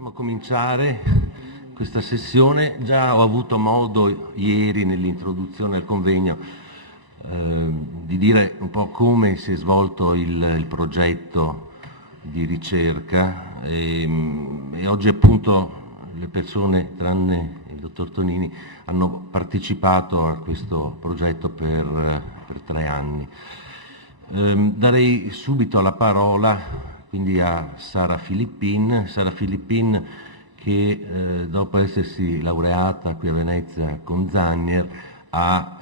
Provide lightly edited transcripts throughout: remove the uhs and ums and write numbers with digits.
Possiamo cominciare questa sessione. Già ho avuto modo ieri nell'introduzione al convegno di dire un po' come si è svolto il progetto di ricerca e oggi appunto le persone, tranne il dottor Tonini, hanno partecipato a questo progetto per 3 anni. Darei subito la parola quindi a Sara Filippin, che dopo essersi laureata qui a Venezia con Zannier ha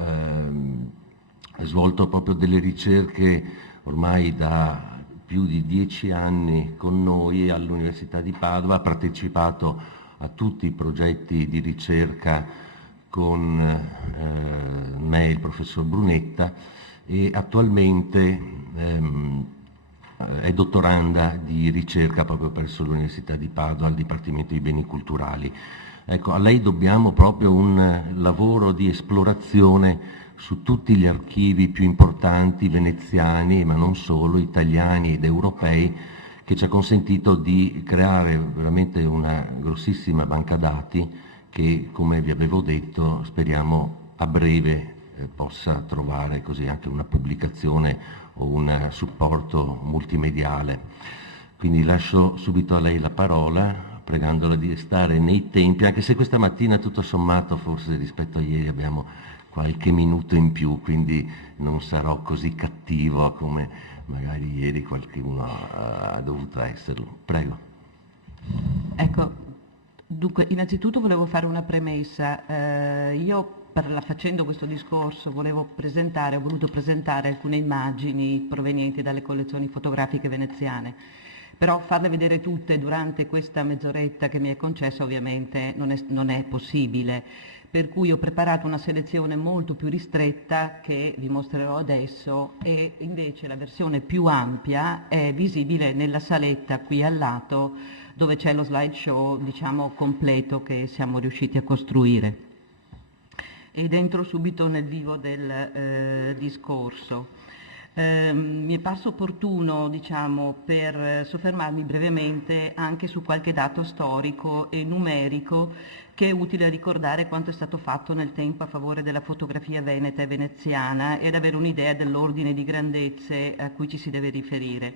svolto proprio delle ricerche ormai da più di 10 anni con noi all'Università di Padova, ha partecipato a tutti i progetti di ricerca con me e il professor Brunetta e attualmente è dottoranda di ricerca proprio presso l'Università di Padova al Dipartimento di Beni Culturali. Ecco, a lei dobbiamo proprio un lavoro di esplorazione su tutti gli archivi più importanti veneziani, ma non solo, italiani ed europei, che ci ha consentito di creare veramente una grossissima banca dati che, come vi avevo detto, speriamo a breve possa trovare così anche una pubblicazione o un supporto multimediale. Quindi lascio subito a lei la parola, pregandola di stare nei tempi, anche se questa mattina tutto sommato forse rispetto a ieri abbiamo qualche minuto in più, quindi non sarò così cattivo come magari ieri qualcuno ha dovuto esserlo. Prego. Ecco, dunque innanzitutto volevo fare una premessa. Io facendo questo discorso ho voluto presentare alcune immagini provenienti dalle collezioni fotografiche veneziane, però farle vedere tutte durante questa mezz'oretta che mi è concessa ovviamente non è possibile, per cui ho preparato una selezione molto più ristretta che vi mostrerò adesso e invece la versione più ampia è visibile nella saletta qui al lato dove c'è lo slideshow diciamo completo che siamo riusciti a costruire. Ed entro subito nel vivo del discorso. Mi è parso opportuno, diciamo, per soffermarmi brevemente anche su qualche dato storico e numerico che è utile a ricordare quanto è stato fatto nel tempo a favore della fotografia veneta e veneziana ed avere un'idea dell'ordine di grandezze a cui ci si deve riferire.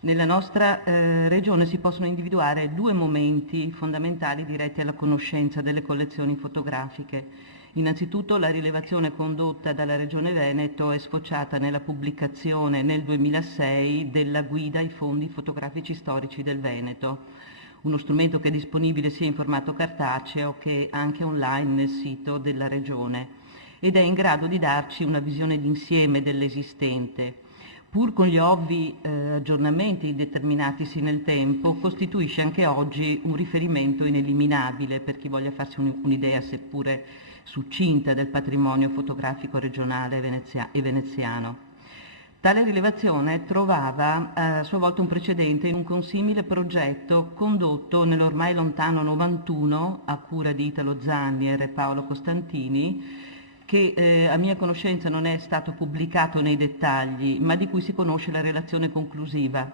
Nella nostra regione si possono individuare 2 momenti fondamentali diretti alla conoscenza delle collezioni fotografiche. Innanzitutto la rilevazione condotta dalla Regione Veneto è sfociata nella pubblicazione nel 2006 della Guida ai fondi fotografici storici del Veneto, uno strumento che è disponibile sia in formato cartaceo che anche online nel sito della Regione ed è in grado di darci una visione d'insieme dell'esistente. Pur con gli ovvi aggiornamenti determinatisi nel tempo, costituisce anche oggi un riferimento ineliminabile per chi voglia farsi un'idea, seppure succinta, del patrimonio fotografico regionale e veneziano. Tale rilevazione trovava a sua volta un precedente in un consimile progetto condotto nell'ormai lontano 91 a cura di Italo Zannier e Paolo Costantini, che a mia conoscenza non è stato pubblicato nei dettagli, ma di cui si conosce la relazione conclusiva.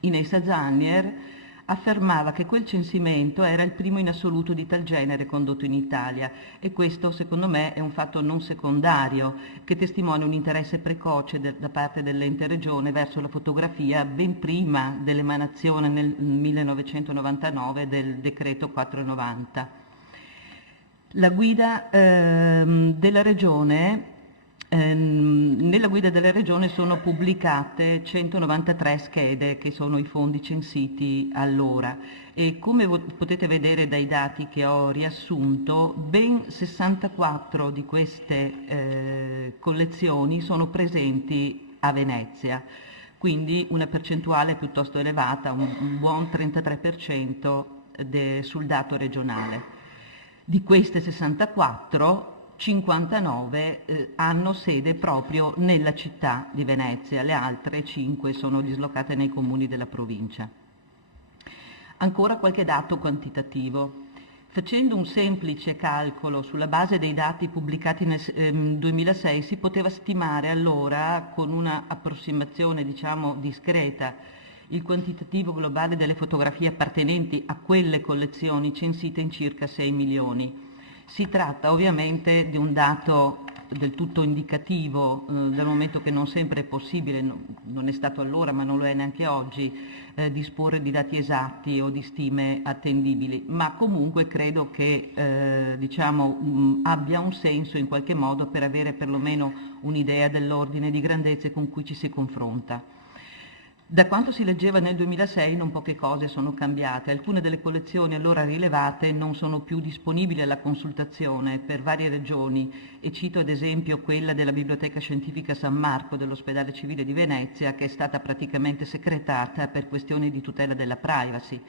In essa Zannier affermava che quel censimento era il primo in assoluto di tal genere condotto in Italia e questo secondo me è un fatto non secondario che testimonia un interesse precoce da parte dell'ente regione verso la fotografia ben prima dell'emanazione nel 1999 del decreto 490. La guida della regione nella guida della regione sono pubblicate 193 schede che sono i fondi censiti allora e come potete vedere dai dati che ho riassunto ben 64 di queste collezioni sono presenti a Venezia, quindi una percentuale piuttosto elevata, un buon 33% sul dato regionale. Di queste 64 59 hanno sede proprio nella città di Venezia, le altre 5 sono dislocate nei comuni della provincia. Ancora qualche dato quantitativo. Facendo un semplice calcolo sulla base dei dati pubblicati nel 2006 si poteva stimare allora, con una approssimazione diciamo discreta, Il quantitativo globale delle fotografie appartenenti a quelle collezioni censite in circa 6 milioni. Si tratta ovviamente di un dato del tutto indicativo, dal momento che non sempre è possibile, non è stato allora ma non lo è neanche oggi, disporre di dati esatti o di stime attendibili, ma comunque credo che abbia un senso in qualche modo per avere perlomeno un'idea dell'ordine di grandezze con cui ci si confronta. Da quanto si leggeva nel 2006 non poche cose sono cambiate. Alcune delle collezioni allora rilevate non sono più disponibili alla consultazione per varie ragioni, e cito ad esempio quella della Biblioteca Scientifica San Marco dell'Ospedale Civile di Venezia, che è stata praticamente secretata per questioni di tutela della privacy.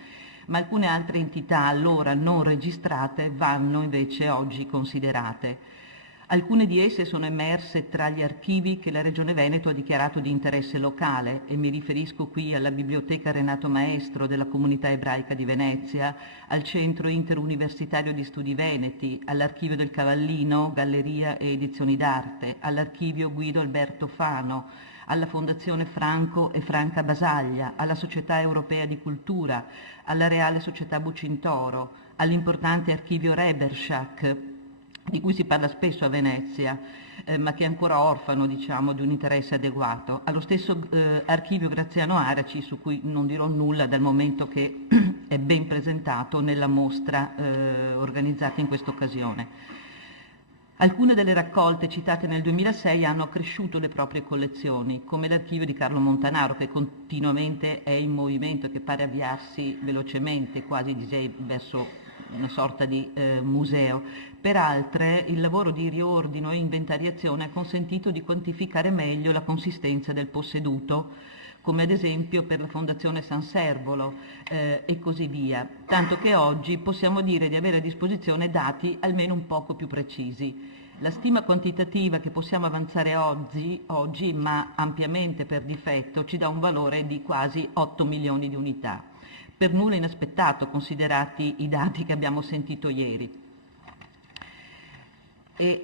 Ma alcune altre entità allora non registrate vanno invece oggi considerate. Alcune di esse sono emerse tra gli archivi che la Regione Veneto ha dichiarato di interesse locale, e mi riferisco qui alla Biblioteca Renato Maestro della Comunità Ebraica di Venezia, al Centro Interuniversitario di Studi Veneti, all'Archivio del Cavallino, Galleria e Edizioni d'Arte, all'Archivio Guido Alberto Fano, alla Fondazione Franco e Franca Basaglia, alla Società Europea di Cultura, alla Reale Società Bucintoro, all'importante Archivio Reberschak, di cui si parla spesso a Venezia, ma che è ancora orfano, di un interesse adeguato, allo stesso Archivio Graziano Araci, su cui non dirò nulla dal momento che è ben presentato nella mostra organizzata in questa occasione. Alcune delle raccolte citate nel 2006 hanno accresciuto le proprie collezioni, come l'Archivio di Carlo Montanaro, che continuamente è in movimento e che pare avviarsi velocemente, quasi direi verso una sorta di museo. Per altre il lavoro di riordino e inventariazione ha consentito di quantificare meglio la consistenza del posseduto, come ad esempio per la Fondazione San Servolo e così via, tanto che oggi possiamo dire di avere a disposizione dati almeno un poco più precisi. La stima quantitativa che possiamo avanzare oggi, ma ampiamente per difetto, ci dà un valore di quasi 8 milioni di unità. Per nulla inaspettato, considerati i dati che abbiamo sentito ieri. E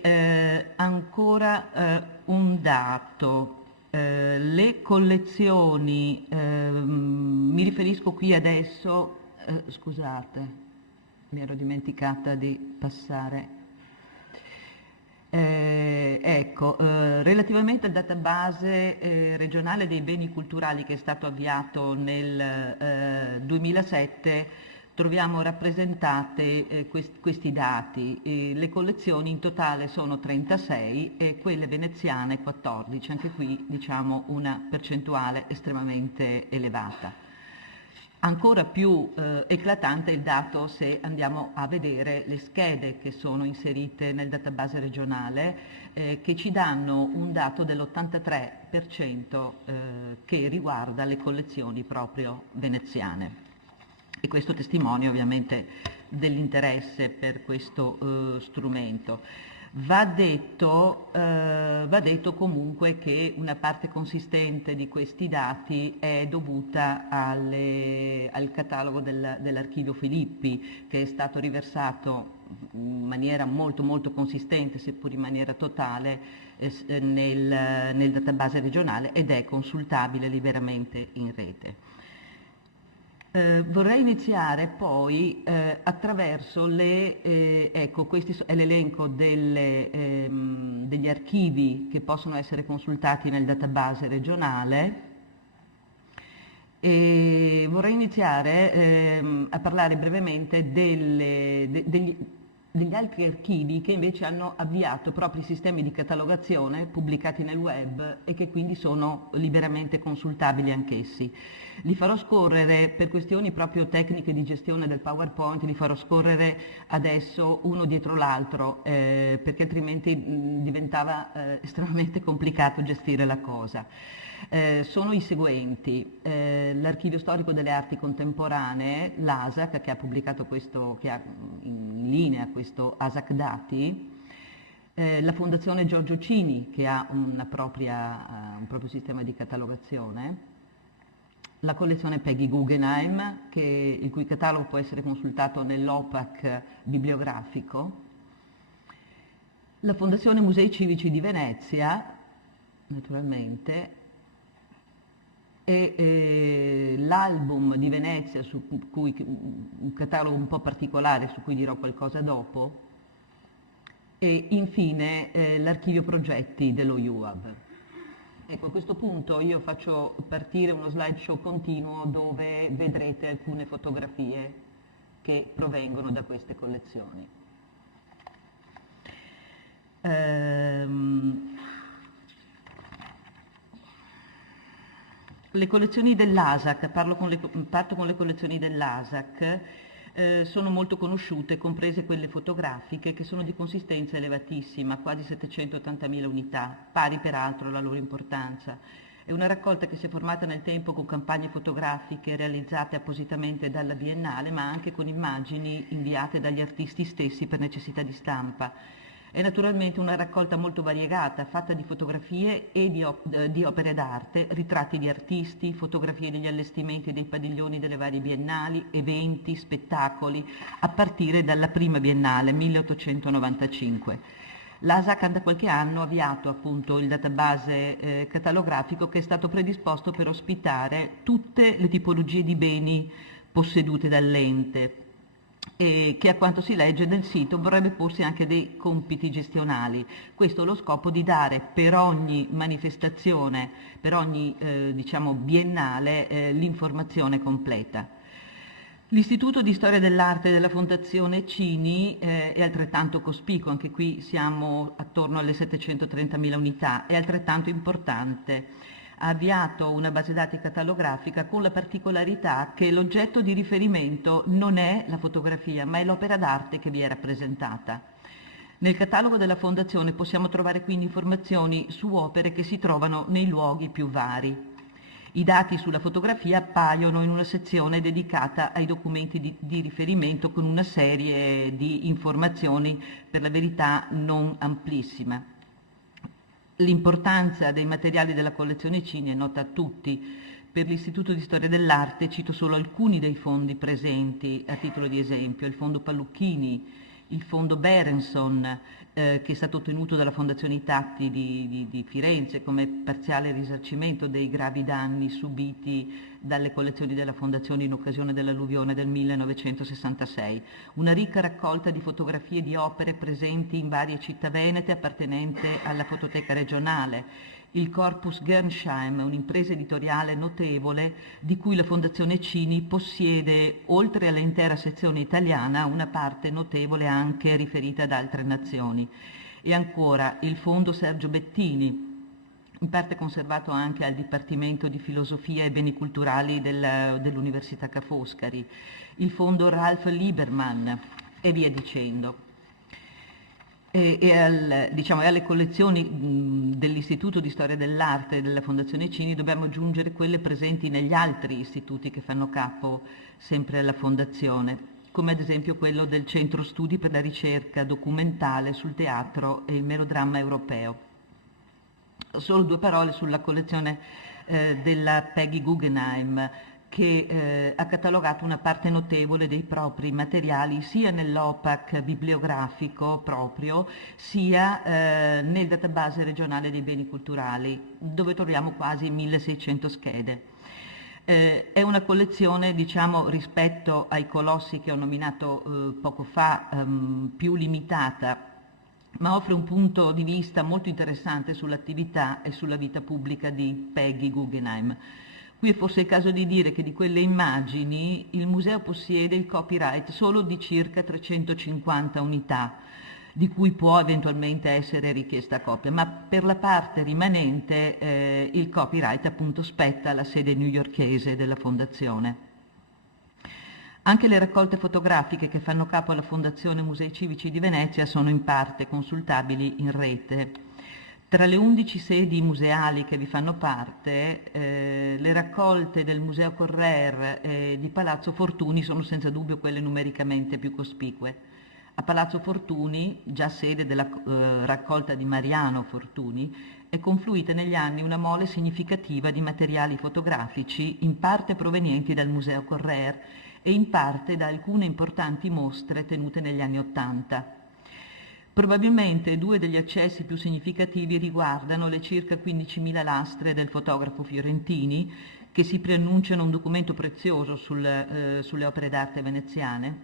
ancora un dato. Le collezioni, mi riferisco qui adesso, scusate, mi ero dimenticata di passare. Relativamente al database regionale dei beni culturali che è stato avviato nel 2007, troviamo rappresentate questi dati. Le collezioni in totale sono 36 e quelle veneziane 14, anche qui una percentuale estremamente elevata. Ancora più eclatante è il dato se andiamo a vedere le schede che sono inserite nel database regionale, che ci danno un dato dell'83% che riguarda le collezioni proprio veneziane. E questo testimonia ovviamente dell'interesse per questo strumento. Va detto comunque che una parte consistente di questi dati è dovuta al catalogo dell'Archivio Filippi, che è stato riversato in maniera molto consistente, seppur in maniera totale, nel database regionale, ed è consultabile liberamente in rete. Vorrei iniziare poi attraverso questo è l'elenco degli archivi che possono essere consultati nel database regionale, e vorrei iniziare a parlare brevemente degli altri archivi che invece hanno avviato propri sistemi di catalogazione pubblicati nel web e che quindi sono liberamente consultabili anch'essi. Li farò scorrere per questioni proprio tecniche di gestione del PowerPoint, li farò scorrere adesso uno dietro l'altro perché altrimenti diventava estremamente complicato gestire la cosa. Sono i seguenti: l'Archivio Storico delle Arti Contemporanee, l'ASAC, che ha pubblicato che ha in linea questo ASAC Dati, la Fondazione Giorgio Cini, che ha un proprio sistema di catalogazione, la collezione Peggy Guggenheim, il cui catalogo può essere consultato nell'OPAC bibliografico, la Fondazione Musei Civici di Venezia, naturalmente, e l'album di Venezia, un catalogo un po' particolare su cui dirò qualcosa dopo, e infine l'archivio progetti dello UAB. Ecco, a questo punto io faccio partire uno slideshow continuo dove vedrete alcune fotografie che provengono da queste collezioni. Le collezioni dell'ASAC, parto con le collezioni dell'ASAC, sono molto conosciute, comprese quelle fotografiche, che sono di consistenza elevatissima, quasi 780.000 unità, pari peraltro alla loro importanza. È una raccolta che si è formata nel tempo con campagne fotografiche realizzate appositamente dalla Biennale, ma anche con immagini inviate dagli artisti stessi per necessità di stampa. È naturalmente una raccolta molto variegata, fatta di fotografie e di opere d'arte, ritratti di artisti, fotografie degli allestimenti dei padiglioni delle varie biennali, eventi, spettacoli, a partire dalla prima biennale, 1895. L'ASAC da qualche anno ha avviato appunto il database catalografico che è stato predisposto per ospitare tutte le tipologie di beni possedute dall'ente, e che a quanto si legge nel sito vorrebbe porsi anche dei compiti gestionali. Questo allo scopo di dare per ogni manifestazione, per ogni diciamo biennale, l'informazione completa. L'Istituto di Storia dell'Arte della Fondazione Cini è altrettanto cospicuo, anche qui siamo attorno alle 730.000 unità, è altrettanto importante. Ha avviato una base dati catalografica con la particolarità che l'oggetto di riferimento non è la fotografia, ma è l'opera d'arte che vi è rappresentata. Nel catalogo della Fondazione possiamo trovare quindi informazioni su opere che si trovano nei luoghi più vari. I dati sulla fotografia appaiono in una sezione dedicata ai documenti di riferimento con una serie di informazioni, per la verità non amplissima. L'importanza dei materiali della collezione Cini è nota a tutti. Per l'Istituto di Storia dell'Arte cito solo alcuni dei fondi presenti a titolo di esempio: il fondo Pallucchini, il fondo Berenson, che è stato ottenuto dalla Fondazione Itatti di Firenze come parziale risarcimento dei gravi danni subiti dalle collezioni della Fondazione in occasione dell'alluvione del 1966. Una ricca raccolta di fotografie di opere presenti in varie città venete appartenente alla Fototeca regionale. Il Corpus Gernsheim, un'impresa editoriale notevole di cui la Fondazione Cini possiede, oltre all'intera sezione italiana, una parte notevole anche riferita ad altre nazioni. E ancora il Fondo Sergio Bettini, in parte conservato anche al Dipartimento di Filosofia e Beni Culturali dell'Università Ca' Foscari, il Fondo Ralph Lieberman e via dicendo. Alle collezioni dell'Istituto di Storia dell'Arte e della Fondazione Cini dobbiamo aggiungere quelle presenti negli altri istituti che fanno capo sempre alla Fondazione, come ad esempio quello del Centro Studi per la Ricerca Documentale sul Teatro e il Melodramma Europeo. Solo due parole sulla collezione della Peggy Guggenheim, che ha catalogato una parte notevole dei propri materiali sia nell'OPAC bibliografico proprio, sia nel database regionale dei beni culturali, dove troviamo quasi 1600 schede. È una collezione, diciamo, rispetto ai colossi che ho nominato poco fa, più limitata, ma offre un punto di vista molto interessante sull'attività e sulla vita pubblica di Peggy Guggenheim. Qui è forse il caso di dire che di quelle immagini il museo possiede il copyright solo di circa 350 unità, di cui può eventualmente essere richiesta copia, ma per la parte rimanente il copyright appunto spetta alla sede newyorkese della Fondazione. Anche le raccolte fotografiche che fanno capo alla Fondazione Musei Civici di Venezia sono in parte consultabili in rete. Tra le 11 sedi museali che vi fanno parte, le raccolte del Museo Correr e di Palazzo Fortuni sono senza dubbio quelle numericamente più cospicue. A Palazzo Fortuni, già sede della raccolta di Mariano Fortuni, è confluita negli anni una mole significativa di materiali fotografici, in parte provenienti dal Museo Correr e in parte da alcune importanti mostre tenute negli anni '80. Probabilmente due degli accessi più significativi riguardano le circa 15.000 lastre del fotografo Fiorentini, che si preannunciano un documento prezioso sulle opere d'arte veneziane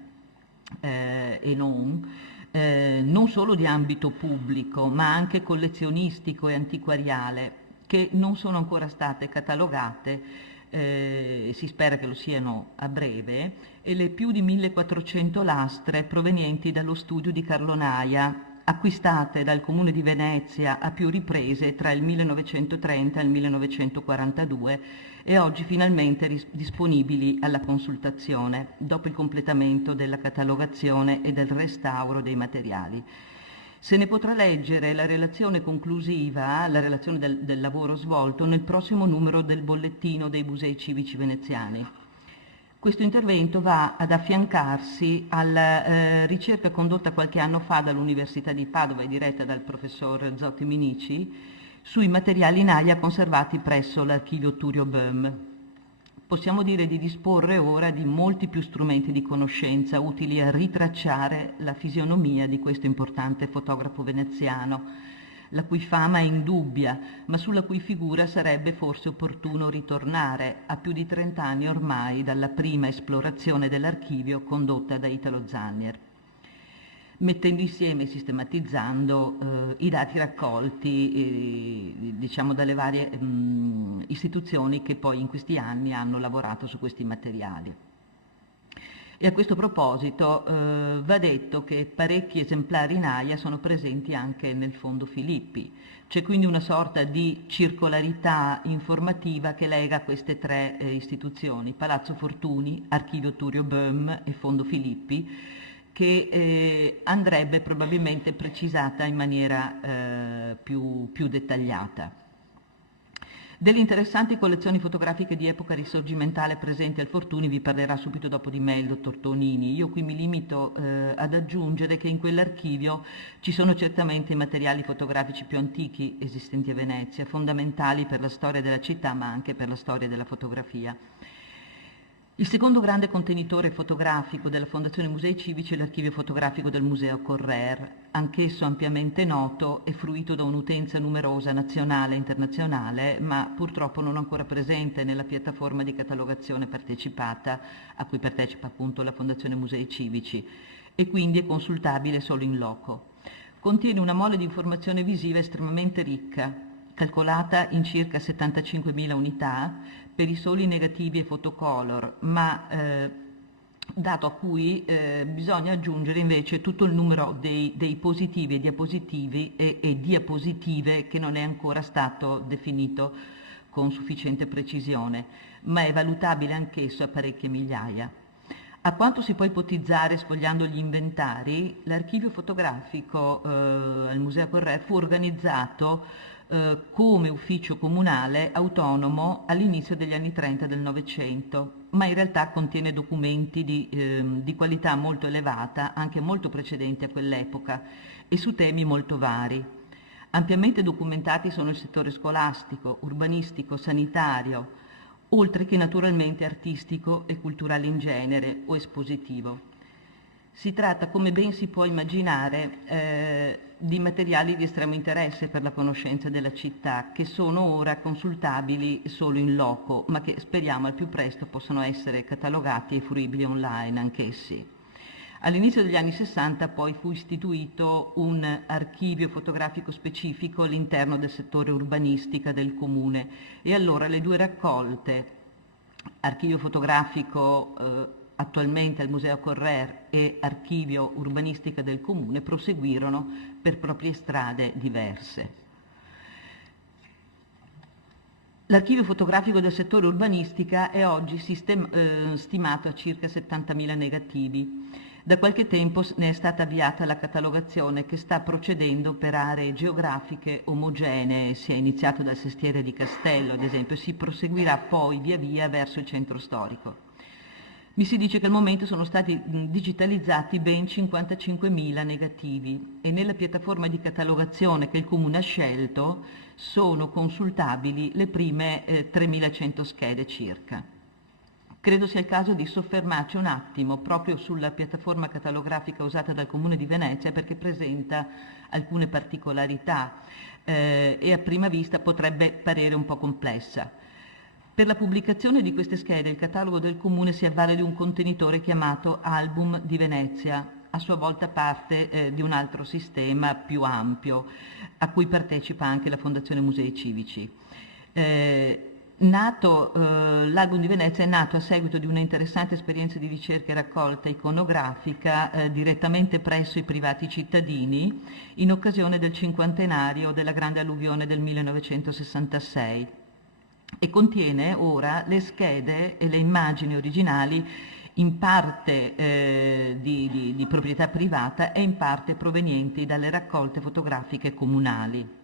e non solo di ambito pubblico, ma anche collezionistico e antiquariale, che non sono ancora state catalogate, si spera che lo siano a breve, e le più di 1400 lastre provenienti dallo studio di Carlo Naia, acquistate dal Comune di Venezia a più riprese tra il 1930 e il 1942 e oggi finalmente disponibili alla consultazione, dopo il completamento della catalogazione e del restauro dei materiali. Se ne potrà leggere la relazione conclusiva, la relazione del lavoro svolto, nel prossimo numero del bollettino dei Musei Civici Veneziani. Questo intervento va ad affiancarsi alla ricerca condotta qualche anno fa dall'Università di Padova e diretta dal professor Zotti Minici sui materiali Naia conservati presso l'archivio Turio Böhm. Possiamo dire di disporre ora di molti più strumenti di conoscenza utili a ritracciare la fisionomia di questo importante fotografo veneziano, la cui fama è indubbia, ma sulla cui figura sarebbe forse opportuno ritornare a più di 30 anni ormai dalla prima esplorazione dell'archivio condotta da Italo Zannier, mettendo insieme e sistematizzando i dati raccolti diciamo dalle varie istituzioni che poi in questi anni hanno lavorato su questi materiali. E a questo proposito va detto che parecchi esemplari Naia sono presenti anche nel Fondo Filippi. C'è quindi una sorta di circolarità informativa che lega queste tre istituzioni, Palazzo Fortuni, Archivio Turio Böhm e Fondo Filippi, che andrebbe probabilmente precisata in maniera più dettagliata. Delle interessanti collezioni fotografiche di epoca risorgimentale presenti al Fortuni vi parlerà subito dopo di me il dottor Tonini. Io qui mi limito ad aggiungere che in quell'archivio ci sono certamente i materiali fotografici più antichi esistenti a Venezia, fondamentali per la storia della città ma anche per la storia della fotografia. Il secondo grande contenitore fotografico della Fondazione Musei Civici è l'archivio fotografico del Museo Correr, anch'esso ampiamente noto e fruito da un'utenza numerosa nazionale e internazionale, ma purtroppo non ancora presente nella piattaforma di catalogazione partecipata, a cui partecipa appunto la Fondazione Musei Civici, e quindi è consultabile solo in loco. Contiene una mole di informazione visiva estremamente ricca, calcolata in circa 75.000 unità, per i soli negativi e fotocolor, ma dato a cui bisogna aggiungere invece tutto il numero dei positivi e diapositivi e diapositive che non è ancora stato definito con sufficiente precisione, ma è valutabile anch'esso a parecchie migliaia. A quanto si può ipotizzare sfogliando gli inventari, l'archivio fotografico al Museo Correr fu organizzato come ufficio comunale autonomo all'inizio degli anni 30 del Novecento, ma in realtà contiene documenti di qualità molto elevata, anche molto precedenti a quell'epoca, e su temi molto vari. Ampiamente documentati sono il settore scolastico, urbanistico, sanitario, oltre che naturalmente artistico e culturale in genere o espositivo. Si tratta, come ben si può immaginare, di materiali di estremo interesse per la conoscenza della città, che sono ora consultabili solo in loco, ma che speriamo al più presto possano essere catalogati e fruibili online anch'essi. All'inizio degli anni 60 poi fu istituito un archivio fotografico specifico all'interno del settore urbanistica del comune e allora le due raccolte, archivio fotografico attualmente al Museo Correr e archivio urbanistica del comune, proseguirono per proprie strade diverse. L'archivio fotografico del settore urbanistica è oggi stimato a circa 70.000 negativi. Da qualche tempo ne è stata avviata la catalogazione che sta procedendo per aree geografiche omogenee, si è iniziato dal Sestiere di Castello ad esempio, e si proseguirà poi via via verso il centro storico. Mi si dice che al momento sono stati digitalizzati ben 55.000 negativi e nella piattaforma di catalogazione che il Comune ha scelto sono consultabili le prime 3.100 schede circa. Credo sia il caso di soffermarci un attimo proprio sulla piattaforma catalografica usata dal Comune di Venezia perché presenta alcune particolarità e a prima vista potrebbe parere un po' complessa. Per la pubblicazione di queste schede il catalogo del Comune si avvale di un contenitore chiamato Album di Venezia, a sua volta parte di un altro sistema più ampio, a cui partecipa anche la Fondazione Musei Civici. L'Album di Venezia è nato a seguito di una interessante esperienza di ricerca e raccolta iconografica direttamente presso i privati cittadini in occasione del cinquantenario della grande alluvione del 1966 e contiene ora le schede e le immagini originali in parte di proprietà privata e in parte provenienti dalle raccolte fotografiche comunali.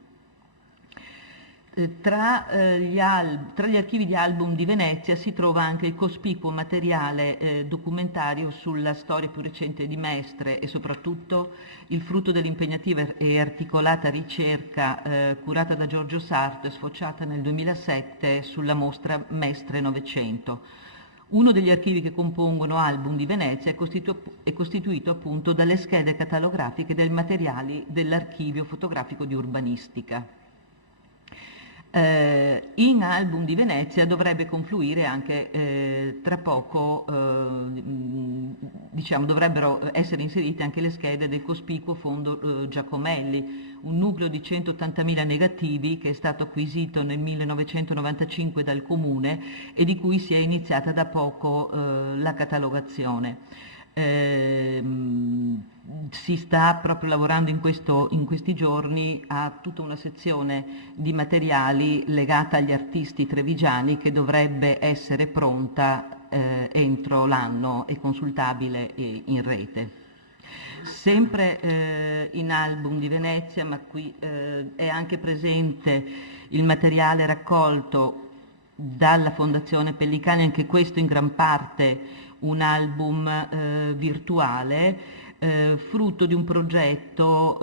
Tra gli archivi di Album di Venezia si trova anche il cospicuo materiale documentario sulla storia più recente di Mestre e soprattutto il frutto dell'impegnativa e articolata ricerca curata da Giorgio Sarto e sfociata nel 2007 sulla mostra Mestre Novecento. Uno degli archivi che compongono Album di Venezia è costituito appunto dalle schede catalografiche e dai materiali dell'archivio fotografico di urbanistica. In Album di Venezia dovrebbe confluire anche tra poco, dovrebbero essere inserite anche le schede del cospicuo fondo Giacomelli, un nucleo di 180.000 negativi che è stato acquisito nel 1995 dal Comune e di cui si è iniziata da poco la catalogazione. Si sta proprio lavorando in questi giorni a tutta una sezione di materiali legata agli artisti trevigiani che dovrebbe essere pronta entro l'anno e consultabile in rete. Sempre in Album di Venezia, ma qui è anche presente il materiale raccolto dalla Fondazione Pellicani, anche questo in gran parte un album virtuale, frutto di un progetto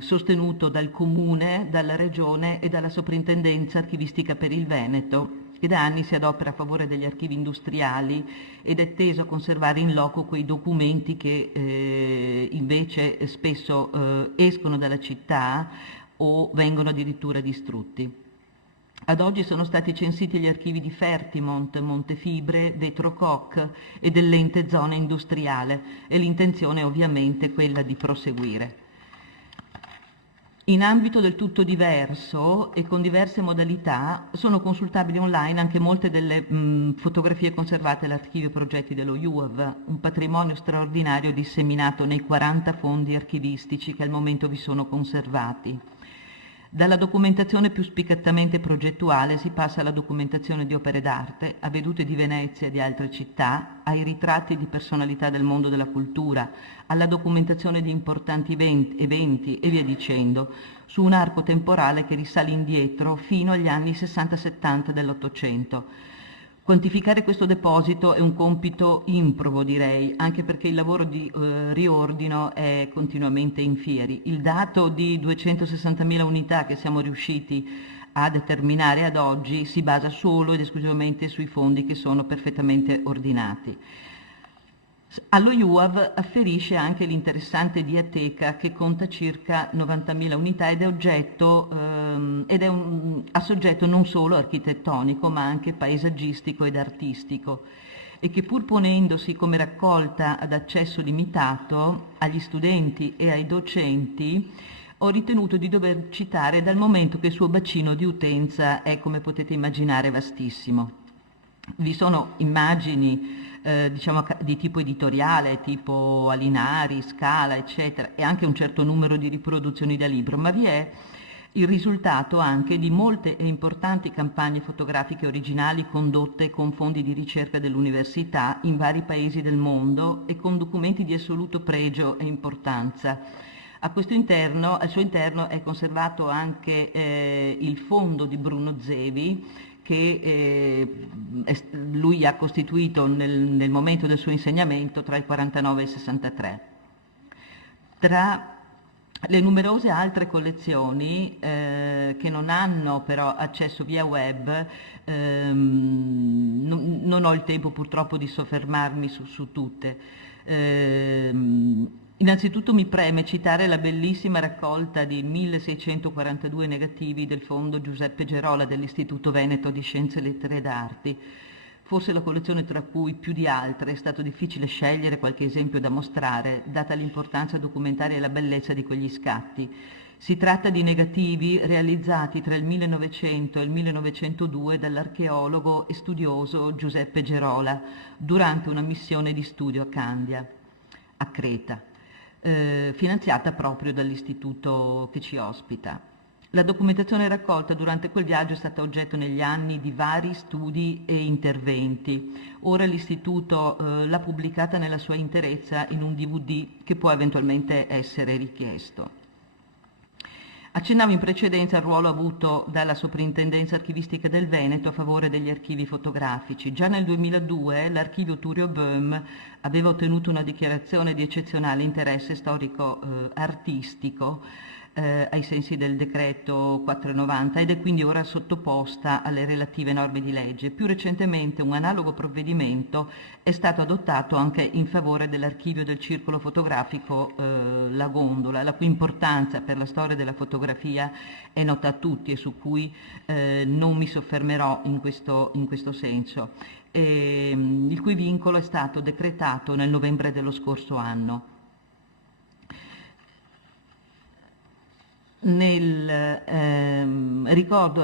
sostenuto dal Comune, dalla Regione e dalla Soprintendenza Archivistica per il Veneto, che da anni si adopera a favore degli archivi industriali ed è teso a conservare in loco quei documenti che invece spesso escono dalla città o vengono addirittura distrutti. Ad oggi sono stati censiti gli archivi di Fertimont, Montefibre, Vetro Koch e dell'ente zona industriale e l'intenzione è ovviamente quella di proseguire. In ambito del tutto diverso e con diverse modalità sono consultabili online anche molte delle fotografie conservate all'archivio progetti dello UAV, un patrimonio straordinario disseminato nei 40 fondi archivistici che al momento vi sono conservati. Dalla documentazione più spiccatamente progettuale si passa alla documentazione di opere d'arte, a vedute di Venezia e di altre città, ai ritratti di personalità del mondo della cultura, alla documentazione di importanti eventi e via dicendo, su un arco temporale che risale indietro fino agli anni 60-70 dell'Ottocento. Quantificare questo deposito è un compito improbo, direi, anche perché il lavoro di riordino è continuamente in fieri. Il dato di 260.000 unità che siamo riusciti a determinare ad oggi si basa solo ed esclusivamente sui fondi che sono perfettamente ordinati. Allo UAV afferisce anche l'interessante Diateca che conta circa 90.000 unità ed è a soggetto non solo architettonico ma anche paesaggistico ed artistico e che pur ponendosi come raccolta ad accesso limitato agli studenti e ai docenti ho ritenuto di dover citare dal momento che il suo bacino di utenza è, come potete immaginare, vastissimo. Vi sono immagini di tipo editoriale, tipo Alinari, Scala, eccetera, e anche un certo numero di riproduzioni da libro, ma vi è il risultato anche di molte e importanti campagne fotografiche originali condotte con fondi di ricerca dell'università in vari paesi del mondo e con documenti di assoluto pregio e importanza. Al suo interno è conservato anche il fondo di Bruno Zevi, che lui ha costituito nel momento del suo insegnamento tra il 49 e il 63. Tra le numerose altre collezioni che non hanno però accesso via web, non ho il tempo purtroppo di soffermarmi su tutte. Innanzitutto mi preme citare la bellissima raccolta di 1642 negativi del Fondo Giuseppe Gerola dell'Istituto Veneto di Scienze, Lettere ed Arti, forse la collezione tra cui più di altre è stato difficile scegliere qualche esempio da mostrare, data l'importanza documentaria e la bellezza di quegli scatti. Si tratta di negativi realizzati tra il 1900 e il 1902 dall'archeologo e studioso Giuseppe Gerola durante una missione di studio a Candia, a Creta, finanziata proprio dall'istituto che ci ospita. La documentazione raccolta durante quel viaggio è stata oggetto negli anni di vari studi e interventi. Ora l'istituto l'ha pubblicata nella sua interezza in un DVD che può eventualmente essere richiesto. Accennavo in precedenza al ruolo avuto dalla Soprintendenza Archivistica del Veneto a favore degli archivi fotografici. Già nel 2002 l'archivio Turio Böhm aveva ottenuto una dichiarazione di eccezionale interesse storico-artistico ai sensi del decreto 490 ed è quindi ora sottoposta alle relative norme di legge. Più recentemente un analogo provvedimento è stato adottato anche in favore dell'archivio del circolo fotografico La Gondola, la cui importanza per la storia della fotografia è nota a tutti e su cui non mi soffermerò in questo senso, il cui vincolo è stato decretato nel novembre dello scorso anno. Ricordo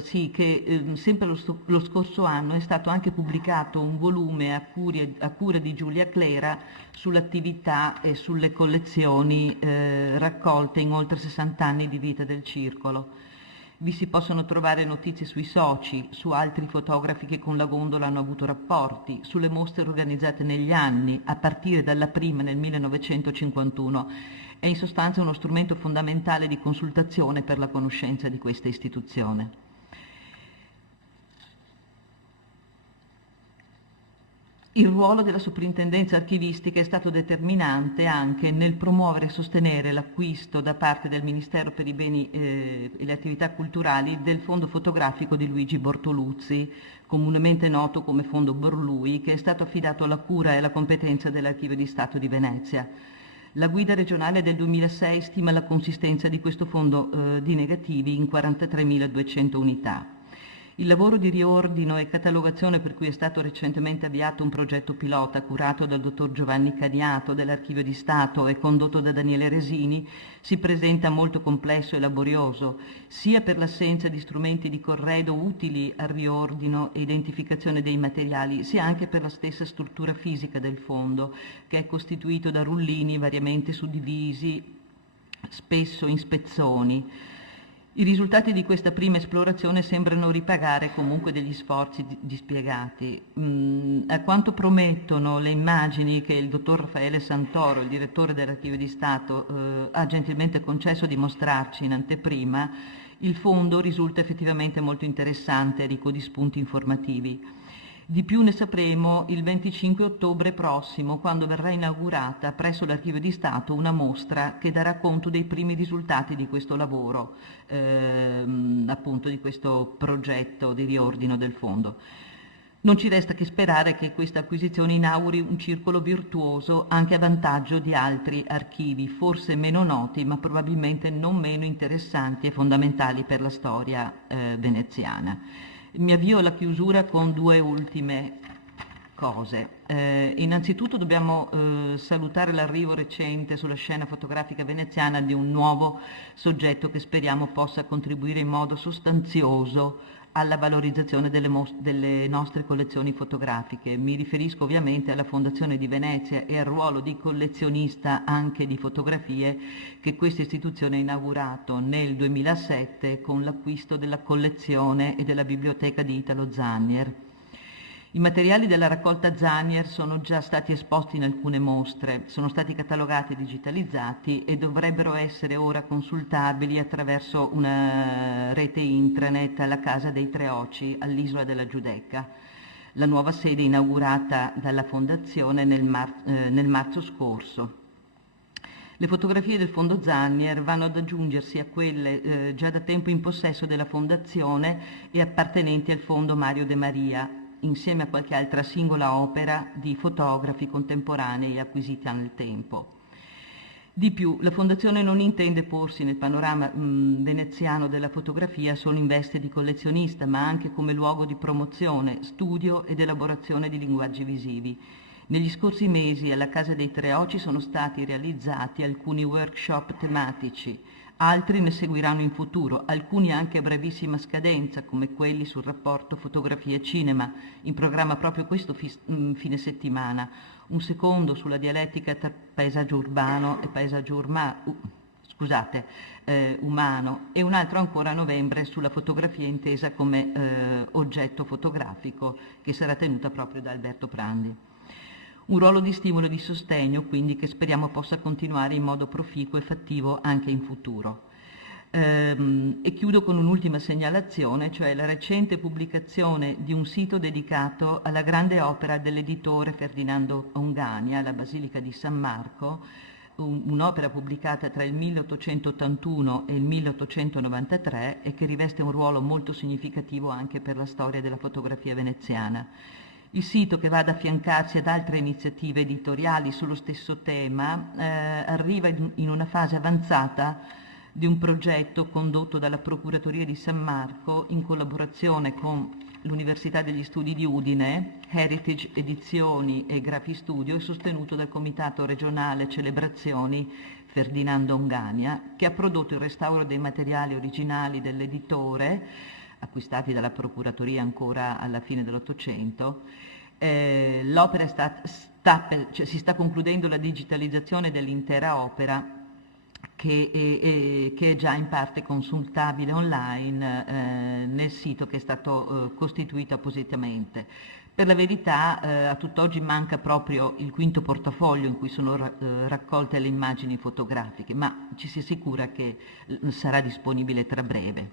sì, che sempre lo scorso anno è stato anche pubblicato un volume a cura di Giulia Clera sull'attività e sulle collezioni raccolte in oltre 60 anni di vita del circolo. Vi si possono trovare notizie sui soci, su altri fotografi che con la Gondola hanno avuto rapporti, sulle mostre organizzate negli anni, a partire dalla prima nel 1951. È in sostanza uno strumento fondamentale di consultazione per la conoscenza di questa istituzione. Il ruolo della soprintendenza archivistica è stato determinante anche nel promuovere e sostenere l'acquisto da parte del Ministero per i beni e le attività culturali del fondo fotografico di Luigi Bortoluzzi, comunemente noto come Fondo Borlui, che è stato affidato alla cura e alla competenza dell'Archivio di Stato di Venezia. La guida regionale del 2006 stima la consistenza di questo fondo di negativi in 43.200 unità. Il lavoro di riordino e catalogazione per cui è stato recentemente avviato un progetto pilota curato dal dottor Giovanni Caniato dell'Archivio di Stato e condotto da Daniele Resini si presenta molto complesso e laborioso, sia per l'assenza di strumenti di corredo utili al riordino e identificazione dei materiali, sia anche per la stessa struttura fisica del fondo, che è costituito da rullini variamente suddivisi, spesso in spezzoni. I risultati di questa prima esplorazione sembrano ripagare comunque degli sforzi dispiegati. A quanto promettono le immagini che il dottor Raffaele Santoro, il direttore dell'Archivio di Stato, ha gentilmente concesso di mostrarci in anteprima, il fondo risulta effettivamente molto interessante e ricco di spunti informativi. Di più ne sapremo il 25 ottobre prossimo, quando verrà inaugurata presso l'Archivio di Stato una mostra che darà conto dei primi risultati di questo lavoro, appunto di questo progetto di riordino del fondo. Non ci resta che sperare che questa acquisizione inauguri un circolo virtuoso anche a vantaggio di altri archivi, forse meno noti, ma probabilmente non meno interessanti e fondamentali per la storia veneziana. Mi avvio alla chiusura con due ultime cose. Innanzitutto dobbiamo salutare l'arrivo recente sulla scena fotografica veneziana di un nuovo soggetto che speriamo possa contribuire in modo sostanzioso alla valorizzazione delle nostre collezioni fotografiche. Mi riferisco ovviamente alla Fondazione di Venezia e al ruolo di collezionista anche di fotografie che questa istituzione ha inaugurato nel 2007 con l'acquisto della collezione e della biblioteca di Italo Zannier. I materiali della raccolta Zannier sono già stati esposti in alcune mostre, sono stati catalogati e digitalizzati e dovrebbero essere ora consultabili attraverso una rete intranet alla Casa dei Tre Oci all'Isola della Giudecca, la nuova sede inaugurata dalla Fondazione nel marzo scorso. Le fotografie del Fondo Zannier vanno ad aggiungersi a quelle già da tempo in possesso della Fondazione e appartenenti al Fondo Mario De Maria, insieme a qualche altra singola opera di fotografi contemporanei acquisita nel tempo. Di più, la Fondazione non intende porsi nel panorama veneziano della fotografia solo in veste di collezionista, ma anche come luogo di promozione, studio ed elaborazione di linguaggi visivi. Negli scorsi mesi alla Casa dei Tre Occhi sono stati realizzati alcuni workshop tematici, altri ne seguiranno in futuro, alcuni anche a brevissima scadenza, come quelli sul rapporto fotografia e cinema, in programma proprio questo fine settimana, un secondo sulla dialettica tra paesaggio urbano e paesaggio umano, e un altro ancora a novembre sulla fotografia intesa come oggetto fotografico, che sarà tenuta proprio da Alberto Prandi. Un ruolo di stimolo e di sostegno, quindi, che speriamo possa continuare in modo proficuo e fattivo anche in futuro. E chiudo con un'ultima segnalazione, cioè la recente pubblicazione di un sito dedicato alla grande opera dell'editore Ferdinando Ongania, la Basilica di San Marco, un'opera pubblicata tra il 1881 e il 1893 e che riveste un ruolo molto significativo anche per la storia della fotografia veneziana. Il sito, che va ad affiancarsi ad altre iniziative editoriali sullo stesso tema, arriva in una fase avanzata di un progetto condotto dalla Procuratoria di San Marco in collaborazione con l'Università degli Studi di Udine, Heritage Edizioni e Grafi Studio, e sostenuto dal Comitato Regionale Celebrazioni Ferdinando Ongania, che ha prodotto il restauro dei materiali originali dell'editore, acquistati dalla Procuratoria ancora alla fine dell'Ottocento. L'opera si sta concludendo la digitalizzazione dell'intera opera, che è già in parte consultabile online nel sito che è stato costituito appositamente. Per la verità a tutt'oggi manca proprio il quinto portafoglio in cui sono raccolte le immagini fotografiche, ma ci si assicura che sarà disponibile tra breve.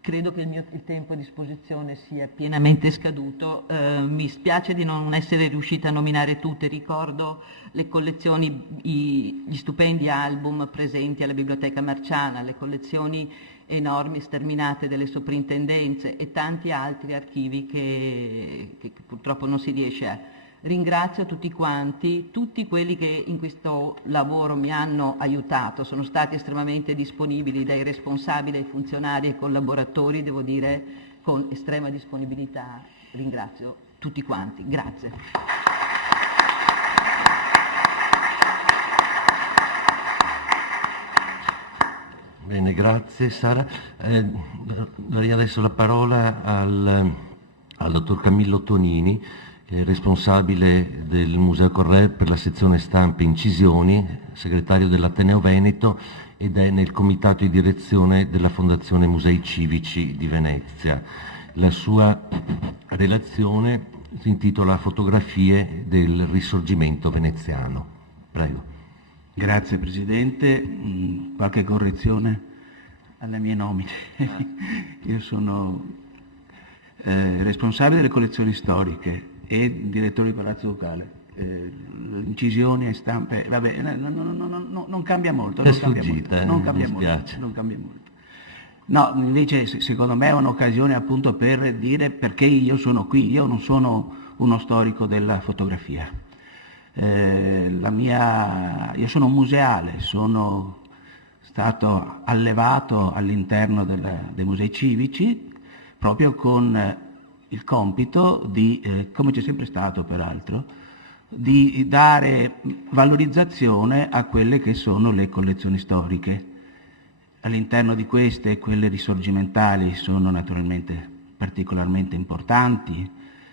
Credo che il tempo a disposizione sia pienamente scaduto. Mi spiace di non essere riuscita a nominare tutte. Ricordo le collezioni, gli stupendi album presenti alla Biblioteca Marciana, le collezioni enormi sterminate delle soprintendenze e tanti altri archivi che purtroppo non si riesce a... Ringrazio tutti quanti, tutti quelli che in questo lavoro mi hanno aiutato, sono stati estremamente disponibili, dai responsabili ai funzionari e collaboratori, devo dire con estrema disponibilità. Ringrazio tutti quanti, grazie. Bene, grazie Sara. Darei adesso la parola al dottor Camillo Tonini, che è responsabile del Museo Correr per la sezione stampe e incisioni, segretario dell'Ateneo Veneto ed è nel comitato di direzione della Fondazione Musei Civici di Venezia. La sua relazione si intitola Fotografie del Risorgimento veneziano. Prego. Grazie Presidente, qualche correzione alle mie nomine. Io sono responsabile delle collezioni storiche e direttore di Palazzo Ducale. Incisioni e stampe, vabbè, non cambia molto. Non cambia molto. No, invece secondo me è un'occasione appunto per dire perché io sono qui. Io non sono uno storico della fotografia. Io sono museale, sono stato allevato all'interno dei musei civici proprio con il compito di, come c'è sempre stato peraltro, di dare valorizzazione a quelle che sono le collezioni storiche. All'interno di queste, quelle risorgimentali sono naturalmente particolarmente importanti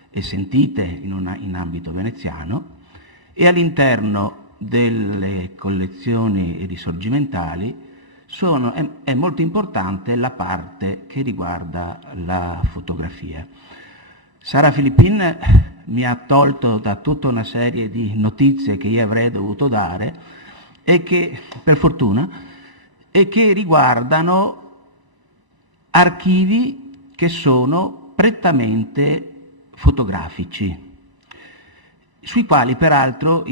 e sentite in ambito veneziano, e all'interno delle collezioni risorgimentali è molto importante la parte che riguarda la fotografia. Sara Filippin mi ha tolto da tutta una serie di notizie che io avrei dovuto dare e che, per fortuna, e che riguardano archivi che sono prettamente fotografici, sui quali peraltro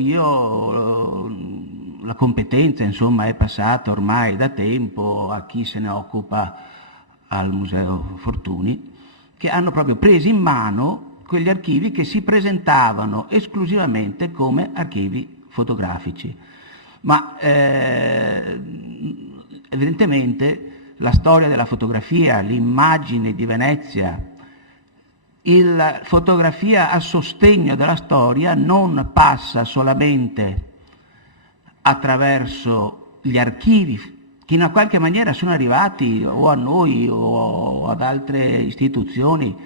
la competenza insomma è passata ormai da tempo a chi se ne occupa al Museo Fortuny, che hanno proprio preso in mano quegli archivi che si presentavano esclusivamente come archivi fotografici. Ma evidentemente la storia della fotografia, l'immagine di Venezia, la fotografia a sostegno della storia non passa solamente attraverso gli archivi che in una qualche maniera sono arrivati o a noi o ad altre istituzioni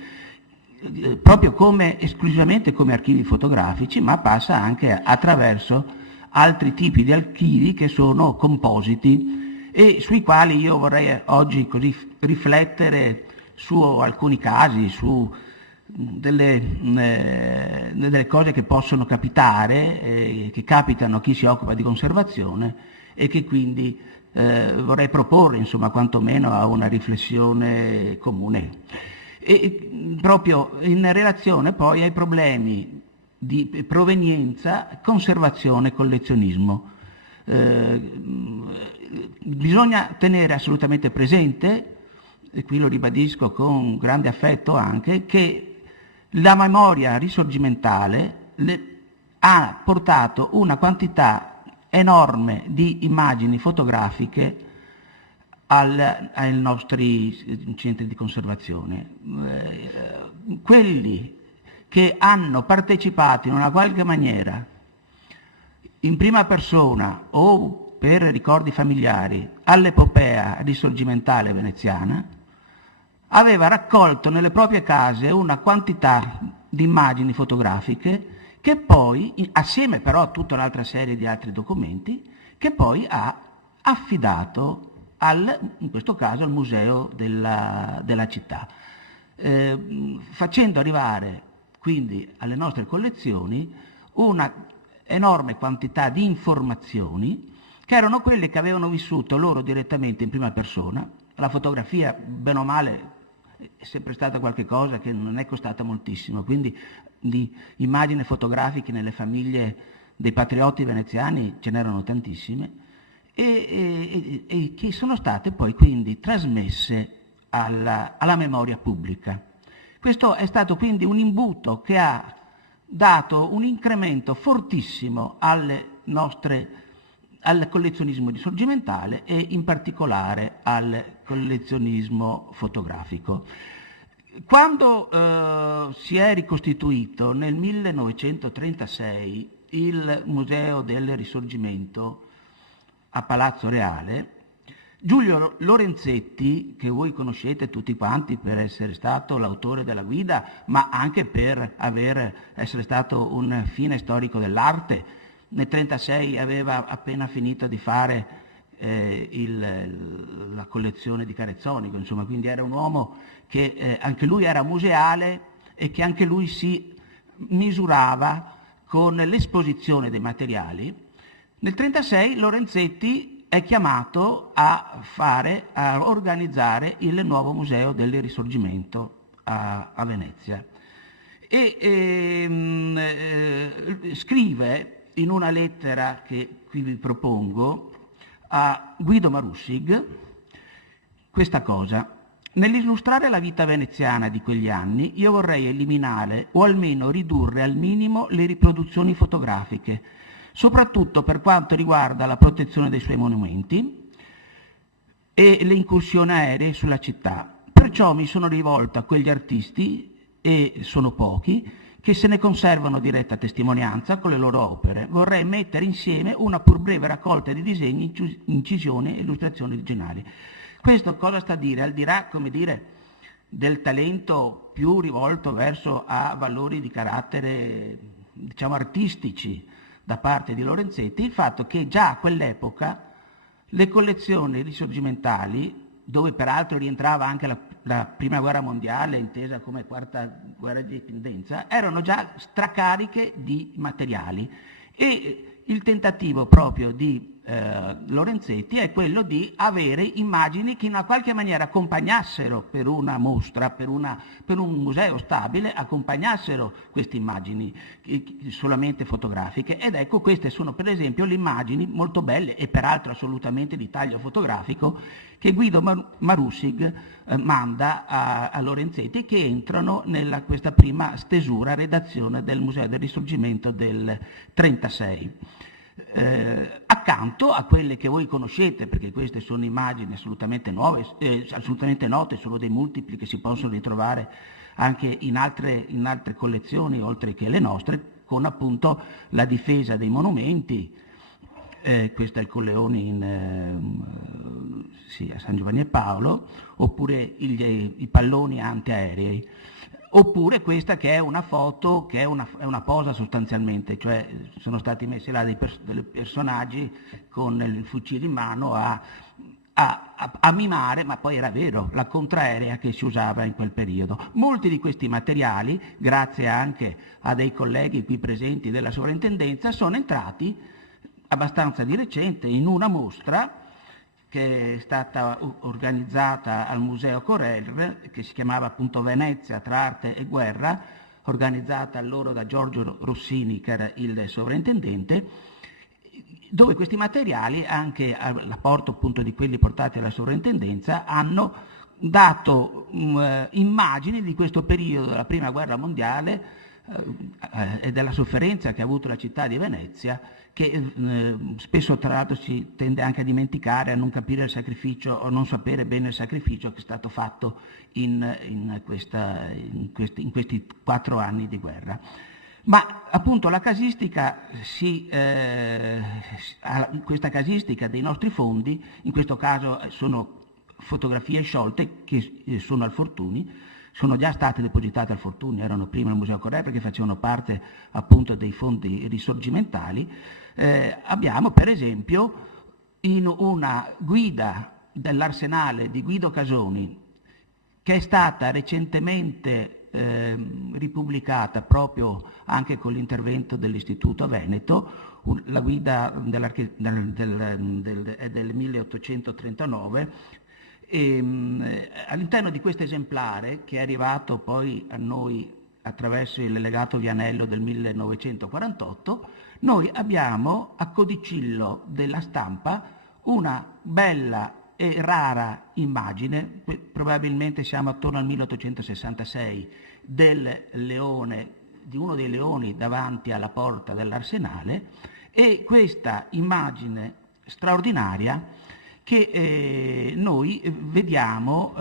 proprio esclusivamente come archivi fotografici, ma passa anche attraverso altri tipi di archivi che sono compositi e sui quali io vorrei oggi così riflettere su alcuni casi, su delle cose che possono capitare, che capitano a chi si occupa di conservazione e che quindi vorrei proporre, insomma, quantomeno a una riflessione comune. E proprio in relazione poi ai problemi di provenienza, conservazione e collezionismo. Bisogna tenere assolutamente presente, e qui lo ribadisco con grande affetto anche, che la memoria risorgimentale ha portato una quantità enorme di immagini fotografiche ai nostri centri di conservazione. Quelli che hanno partecipato in una qualche maniera, in prima persona o per ricordi familiari, all'epopea risorgimentale veneziana, aveva raccolto nelle proprie case una quantità di immagini fotografiche che poi, assieme però a tutta un'altra serie di altri documenti, che poi ha affidato in questo caso al museo della città, facendo arrivare quindi alle nostre collezioni una enorme quantità di informazioni che erano quelle che avevano vissuto loro direttamente in prima persona. La fotografia, bene o male, è sempre stata qualche cosa che non è costata moltissimo, quindi di immagini fotografiche nelle famiglie dei patriotti veneziani ce n'erano tantissime e che sono state poi quindi trasmesse alla memoria pubblica. Questo è stato quindi un imbuto che ha dato un incremento fortissimo al collezionismo risorgimentale e in particolare al collezionismo fotografico. Quando si è ricostituito nel 1936 il Museo del Risorgimento a Palazzo Reale, Giulio Lorenzetti, che voi conoscete tutti quanti per essere stato l'autore della guida, ma anche per essere stato un fine storico dell'arte, nel 1936 aveva appena finito di fare la collezione di Carezzonico, insomma, quindi era un uomo che anche lui era museale e che anche lui si misurava con l'esposizione dei materiali. Nel 1936 Lorenzetti è chiamato a organizzare il nuovo Museo del Risorgimento a Venezia e scrive in una lettera che qui vi propongo a Guido Marussig questa cosa: nell'illustrare la vita veneziana di quegli anni io vorrei eliminare o almeno ridurre al minimo le riproduzioni fotografiche, soprattutto per quanto riguarda la protezione dei suoi monumenti e le incursioni aeree sulla città. Perciò mi sono rivolto a quegli artisti, e sono pochi, che se ne conservano diretta testimonianza con le loro opere. Vorrei mettere insieme una pur breve raccolta di disegni, incisioni e illustrazioni originali. Questo cosa sta a dire? Al di là, come dire, del talento più rivolto verso a valori di carattere, diciamo, artistici da parte di Lorenzetti, il fatto che già a quell'epoca le collezioni risorgimentali, dove peraltro rientrava anche la prima guerra mondiale intesa come quarta guerra di indipendenza, erano già stracariche di materiali e il tentativo proprio di Lorenzetti è quello di avere immagini che in una qualche maniera accompagnassero per una mostra, per un museo stabile, accompagnassero queste immagini solamente fotografiche. Ed ecco, queste sono per esempio le immagini molto belle e peraltro assolutamente di taglio fotografico che Guido Marussig manda a Lorenzetti, che entrano nella questa prima stesura redazione del Museo del Risorgimento del 1936. accanto a quelle che voi conoscete, perché queste sono immagini assolutamente nuove, assolutamente note, sono dei multipli che si possono ritrovare anche in altre collezioni oltre che le nostre, con appunto la difesa dei monumenti. Questo è il Colleoni a San Giovanni e Paolo, oppure i palloni antiaerei, oppure questa che è una foto, che è una posa sostanzialmente, cioè sono stati messi là dei personaggi con il fucile in mano a mimare, ma poi era vero, la contraerea che si usava in quel periodo. Molti di questi materiali, grazie anche a dei colleghi qui presenti della sovrintendenza, sono entrati abbastanza di recente in una mostra che è stata organizzata al Museo Correr, che si chiamava appunto Venezia tra arte e guerra, organizzata allora da Giorgio Rossini, che era il sovrintendente, dove questi materiali, anche all'apporto appunto di quelli portati alla sovrintendenza, hanno dato immagini di questo periodo della Prima Guerra Mondiale e della sofferenza che ha avuto la città di Venezia, che spesso tra l'altro si tende anche a dimenticare, a non capire il sacrificio o non sapere bene il sacrificio che è stato fatto in questi 4 anni di guerra. Ma appunto la casistica, questa casistica dei nostri fondi, in questo caso sono fotografie sciolte che sono al Fortuny, sono già state depositate al Fortuny, erano prima al Museo Correr perché facevano parte appunto dei fondi risorgimentali. Abbiamo per esempio in una guida dell'Arsenale di Guido Casoni, che è stata recentemente ripubblicata proprio anche con l'intervento dell'Istituto Veneto, la guida del 1839, all'interno di questo esemplare, che è arrivato poi a noi attraverso il legato Vianello del 1948, noi abbiamo a codicillo della stampa una bella e rara immagine, probabilmente siamo attorno al 1866, del leone, di uno dei leoni davanti alla porta dell'Arsenale, e questa immagine straordinaria che noi vediamo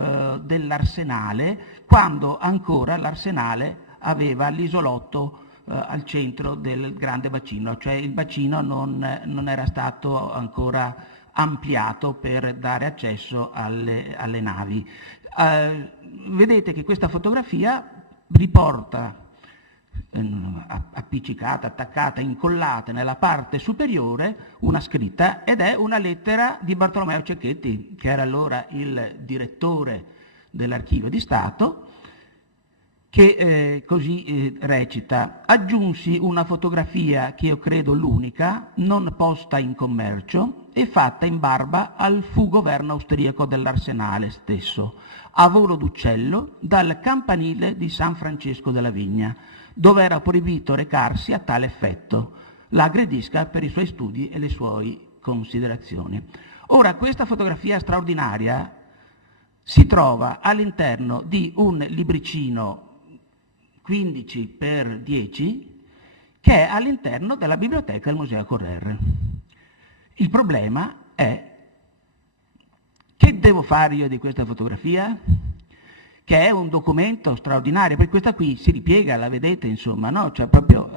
dell'Arsenale quando ancora l'Arsenale aveva l'isolotto al centro del grande bacino, cioè il bacino non era stato ancora ampliato per dare accesso alle navi. Vedete che questa fotografia riporta appiccicata, attaccata, incollata nella parte superiore una scritta, ed è una lettera di Bartolomeo Cecchetti, che era allora il direttore dell'Archivio di Stato, che così recita: aggiunsi una fotografia che io credo l'unica, non posta in commercio e fatta in barba al fu governo austriaco dell'Arsenale stesso, a volo d'uccello dal campanile di San Francesco della Vigna, dove era proibito recarsi a tale effetto. La aggredisca per i suoi studi e le sue considerazioni. Ora, questa fotografia straordinaria si trova all'interno di un libricino 15x10 che è all'interno della biblioteca del Museo Correr. Il problema è: che devo fare io di questa fotografia? Che è un documento straordinario, perché questa qui si ripiega, la vedete, insomma, no? Cioè proprio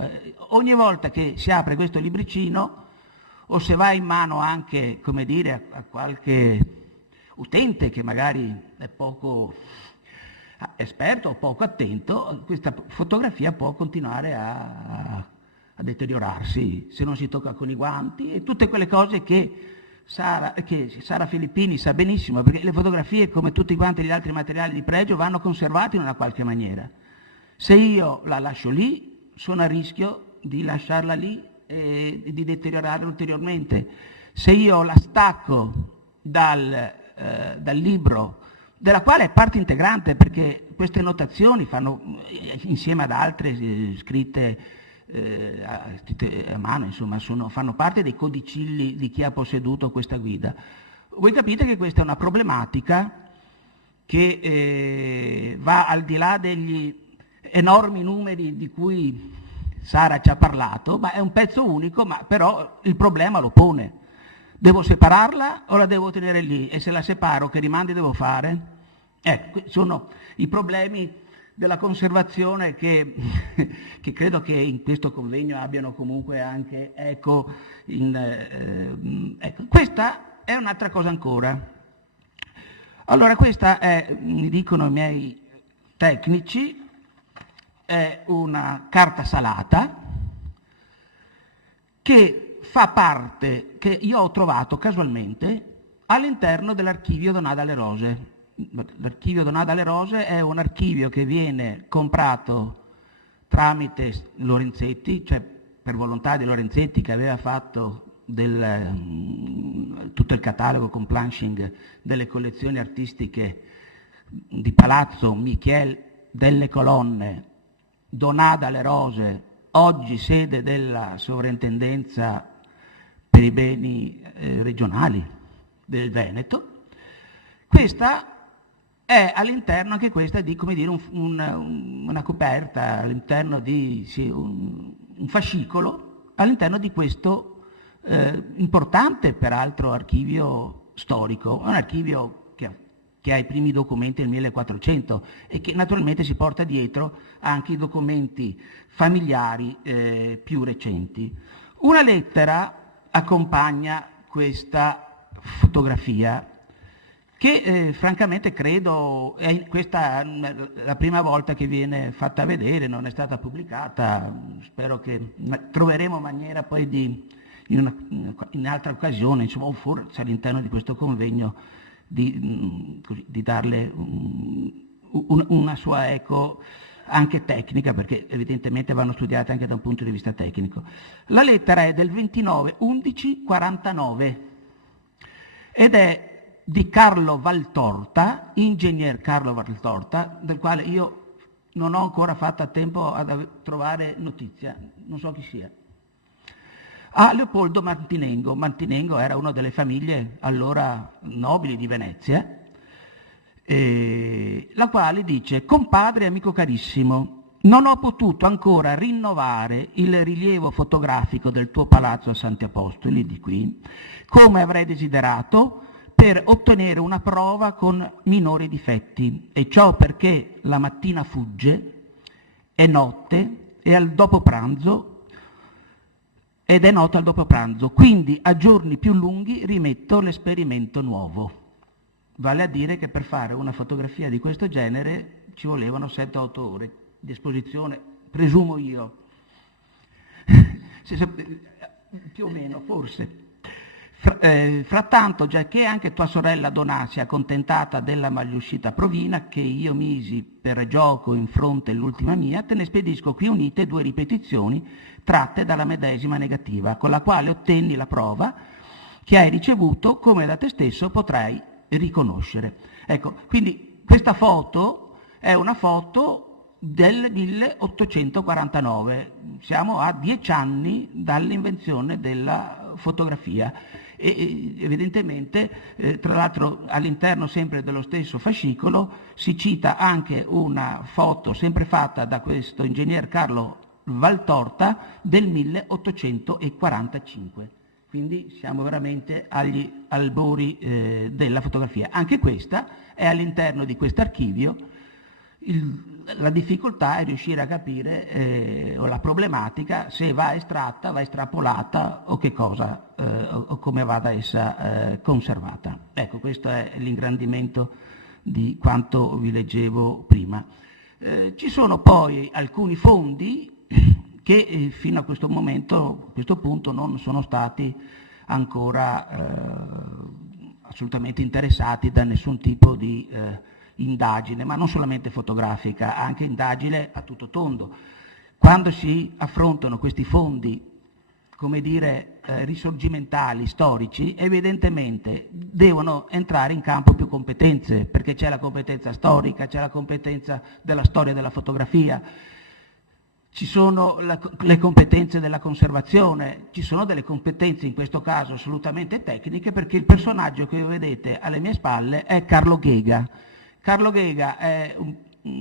ogni volta che si apre questo libricino, o se va in mano anche, come dire, a qualche utente che magari è poco esperto o poco attento, questa fotografia può continuare a deteriorarsi se non si tocca con i guanti, e tutte quelle cose che Sara Filippini sa benissimo, perché le fotografie, come tutti quanti gli altri materiali di pregio, vanno conservati in una qualche maniera. Se io la lascio lì, sono a rischio di lasciarla lì e di deteriorarla ulteriormente. Se io la stacco dal libro, della quale è parte integrante, perché queste notazioni fanno, insieme ad altre scritte a mano, insomma, fanno parte dei codicilli di chi ha posseduto questa guida. Voi capite che questa è una problematica che va al di là degli enormi numeri di cui Sara ci ha parlato, ma è un pezzo unico, ma però il problema lo pone. Devo separarla o la devo tenere lì? E se la separo, che rimandi devo fare? Sono i problemi della conservazione che credo che in questo convegno abbiano comunque anche eco. Questa è un'altra cosa ancora. Allora questa è, mi dicono i miei tecnici, è una carta salata che fa parte, che io ho trovato casualmente all'interno dell'archivio Donat alle Rose. L'archivio Donat alle Rose è un archivio che viene comprato tramite Lorenzetti, cioè per volontà di Lorenzetti, che aveva fatto tutto il catalogo con planching delle collezioni artistiche di Palazzo Michiel delle Colonne, Donat alle Rose, oggi sede della sovrintendenza per i beni regionali del Veneto. Questa è all'interno, anche questa, di, come dire, una coperta, all'interno di un fascicolo, all'interno di questo importante, peraltro, archivio storico. È un archivio che ha i primi documenti del 1400 e che naturalmente si porta dietro anche i documenti familiari più recenti. Una lettera accompagna questa fotografia che francamente credo, questa è la prima volta che viene fatta vedere, non è stata pubblicata, spero che troveremo maniera poi in altre occasioni, insomma, o forse all'interno di questo convegno, di darle una sua eco anche tecnica, perché evidentemente vanno studiate anche da un punto di vista tecnico. La lettera è del 29/11/49 ed è di Carlo Valtorta, ingegner Carlo Valtorta, del quale io non ho ancora fatto a tempo a trovare notizia, non so chi sia. A Leopoldo Martinengo. Martinengo era una delle famiglie allora nobili di Venezia, la quale dice: compadre e amico carissimo, non ho potuto ancora rinnovare il rilievo fotografico del tuo palazzo a Santi Apostoli di qui, come avrei desiderato, per ottenere una prova con minori difetti, e ciò perché la mattina fugge, è notte e al dopo pranzo, ed è notte al dopo pranzo, quindi a giorni più lunghi rimetto l'esperimento nuovo. Vale a dire che per fare una fotografia di questo genere ci volevano 7-8 ore di esposizione, presumo io. Più o meno, forse. Frattanto, già che anche tua sorella Donà si è accontentata della maliuscita provina che io misi per gioco in fronte l'ultima mia, te ne spedisco qui unite 2 ripetizioni tratte dalla medesima negativa, con la quale ottenni la prova che hai ricevuto, come da te stesso potrai riconoscere. Ecco, quindi questa foto è una foto del 1849, siamo a 10 anni dall'invenzione della fotografia. E evidentemente, tra l'altro, all'interno sempre dello stesso fascicolo si cita anche una foto sempre fatta da questo ingegner Carlo Valtorta del 1845. Quindi siamo veramente agli albori della fotografia. Anche questa è all'interno di questo archivio. La difficoltà è riuscire a capire o la problematica se va estratta, va estrapolata o che cosa o come vada essa conservata. Ecco, questo è l'ingrandimento di quanto vi leggevo prima. Ci sono poi alcuni fondi che fino a questo momento, a questo punto, non sono stati ancora assolutamente interessati da nessun tipo di indagine, ma non solamente fotografica, anche indagine a tutto tondo. Quando si affrontano questi fondi, come dire, risorgimentali, storici, evidentemente devono entrare in campo più competenze, perché c'è la competenza storica, c'è la competenza della storia della fotografia, ci sono le competenze della conservazione, ci sono delle competenze in questo caso assolutamente tecniche, perché il personaggio che vedete alle mie spalle è Carlo Ghega. Carlo Ghega è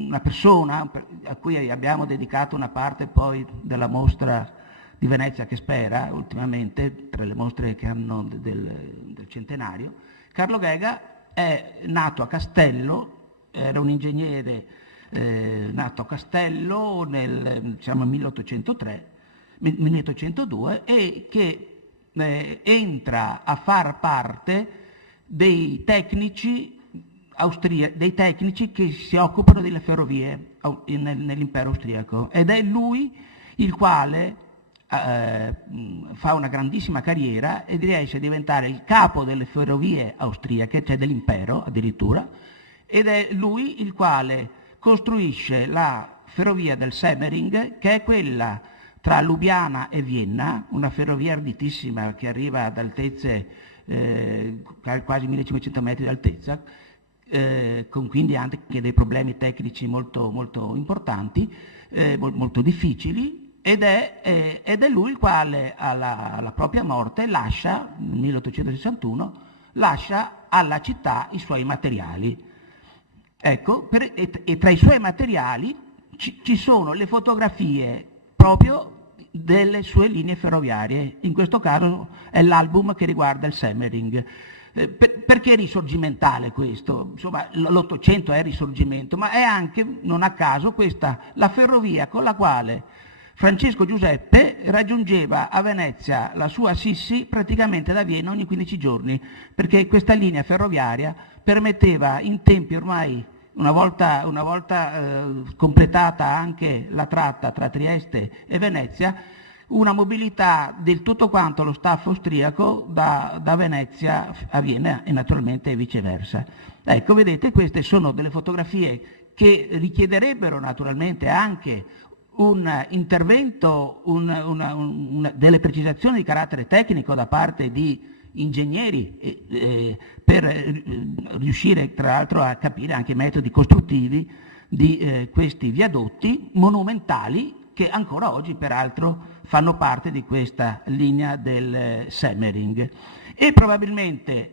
una persona a cui abbiamo dedicato una parte poi della mostra di Venezia che spera ultimamente, tra le mostre che hanno del centenario. Carlo Ghega è nato a Castello, era un ingegnere nato a Castello nel 1802 e che entra a far parte dei tecnici che si occupano delle ferrovie nell'impero austriaco, ed è lui il quale fa una grandissima carriera e riesce a diventare il capo delle ferrovie austriache, cioè dell'impero addirittura, ed è lui il quale costruisce la ferrovia del Semmering, che è quella tra Lubiana e Vienna, una ferrovia arditissima che arriva ad altezze quasi 1500 metri d'altezza, con quindi anche dei problemi tecnici molto, molto importanti, molto difficili, ed è lui il quale alla propria morte lascia, nel 1861, lascia alla città i suoi materiali. Ecco, e tra i suoi materiali ci sono le fotografie proprio delle sue linee ferroviarie. In questo caso è l'album che riguarda il Semmering. Perché è risorgimentale questo? Insomma, l'Ottocento è risorgimento, ma è anche, non a caso, questa la ferrovia con la quale Francesco Giuseppe raggiungeva a Venezia la sua Assisi praticamente da Vienna ogni 15 giorni, perché questa linea ferroviaria permetteva in tempi ormai, una volta completata anche la tratta tra Trieste e Venezia, una mobilità del tutto quanto lo staff austriaco da Venezia a Vienna e naturalmente viceversa. Ecco, vedete, queste sono delle fotografie che richiederebbero naturalmente anche un intervento, delle precisazioni di carattere tecnico da parte di ingegneri per riuscire tra l'altro a capire anche i metodi costruttivi di questi viadotti monumentali che ancora oggi peraltro fanno parte di questa linea del Semmering. E probabilmente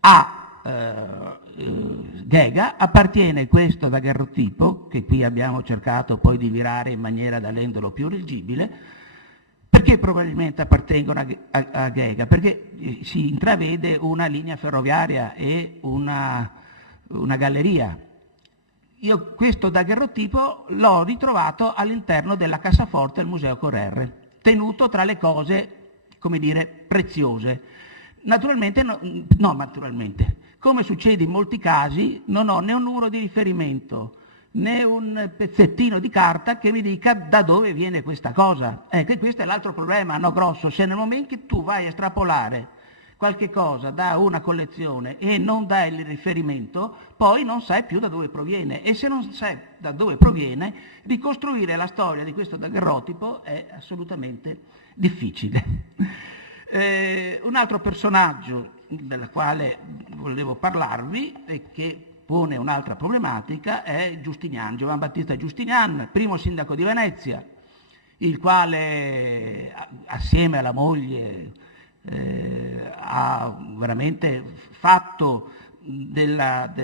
a Ghega appartiene questo daguerrotipo, che qui abbiamo cercato poi di virare in maniera da renderlo più leggibile. Perché probabilmente appartengono a Ghega? Perché si intravede una linea ferroviaria e una galleria. Io questo daguerrotipo l'ho ritrovato all'interno della cassaforte del Museo Correr, tenuto tra le cose, come dire, preziose. Naturalmente, come succede in molti casi, non ho né un numero di riferimento né un pezzettino di carta che mi dica da dove viene questa cosa. Che questo è l'altro problema, no, grosso. Se nel momento che tu vai a estrapolare qualche cosa da una collezione e non dai il riferimento, poi non sai più da dove proviene, e se non sai da dove proviene, ricostruire la storia di questo daguerrotipo è assolutamente difficile. Un altro personaggio del quale volevo parlarvi e che pone un'altra problematica è Giustinian, Giovan Battista Giustinian, primo sindaco di Venezia, il quale assieme alla moglie ha veramente fatto ha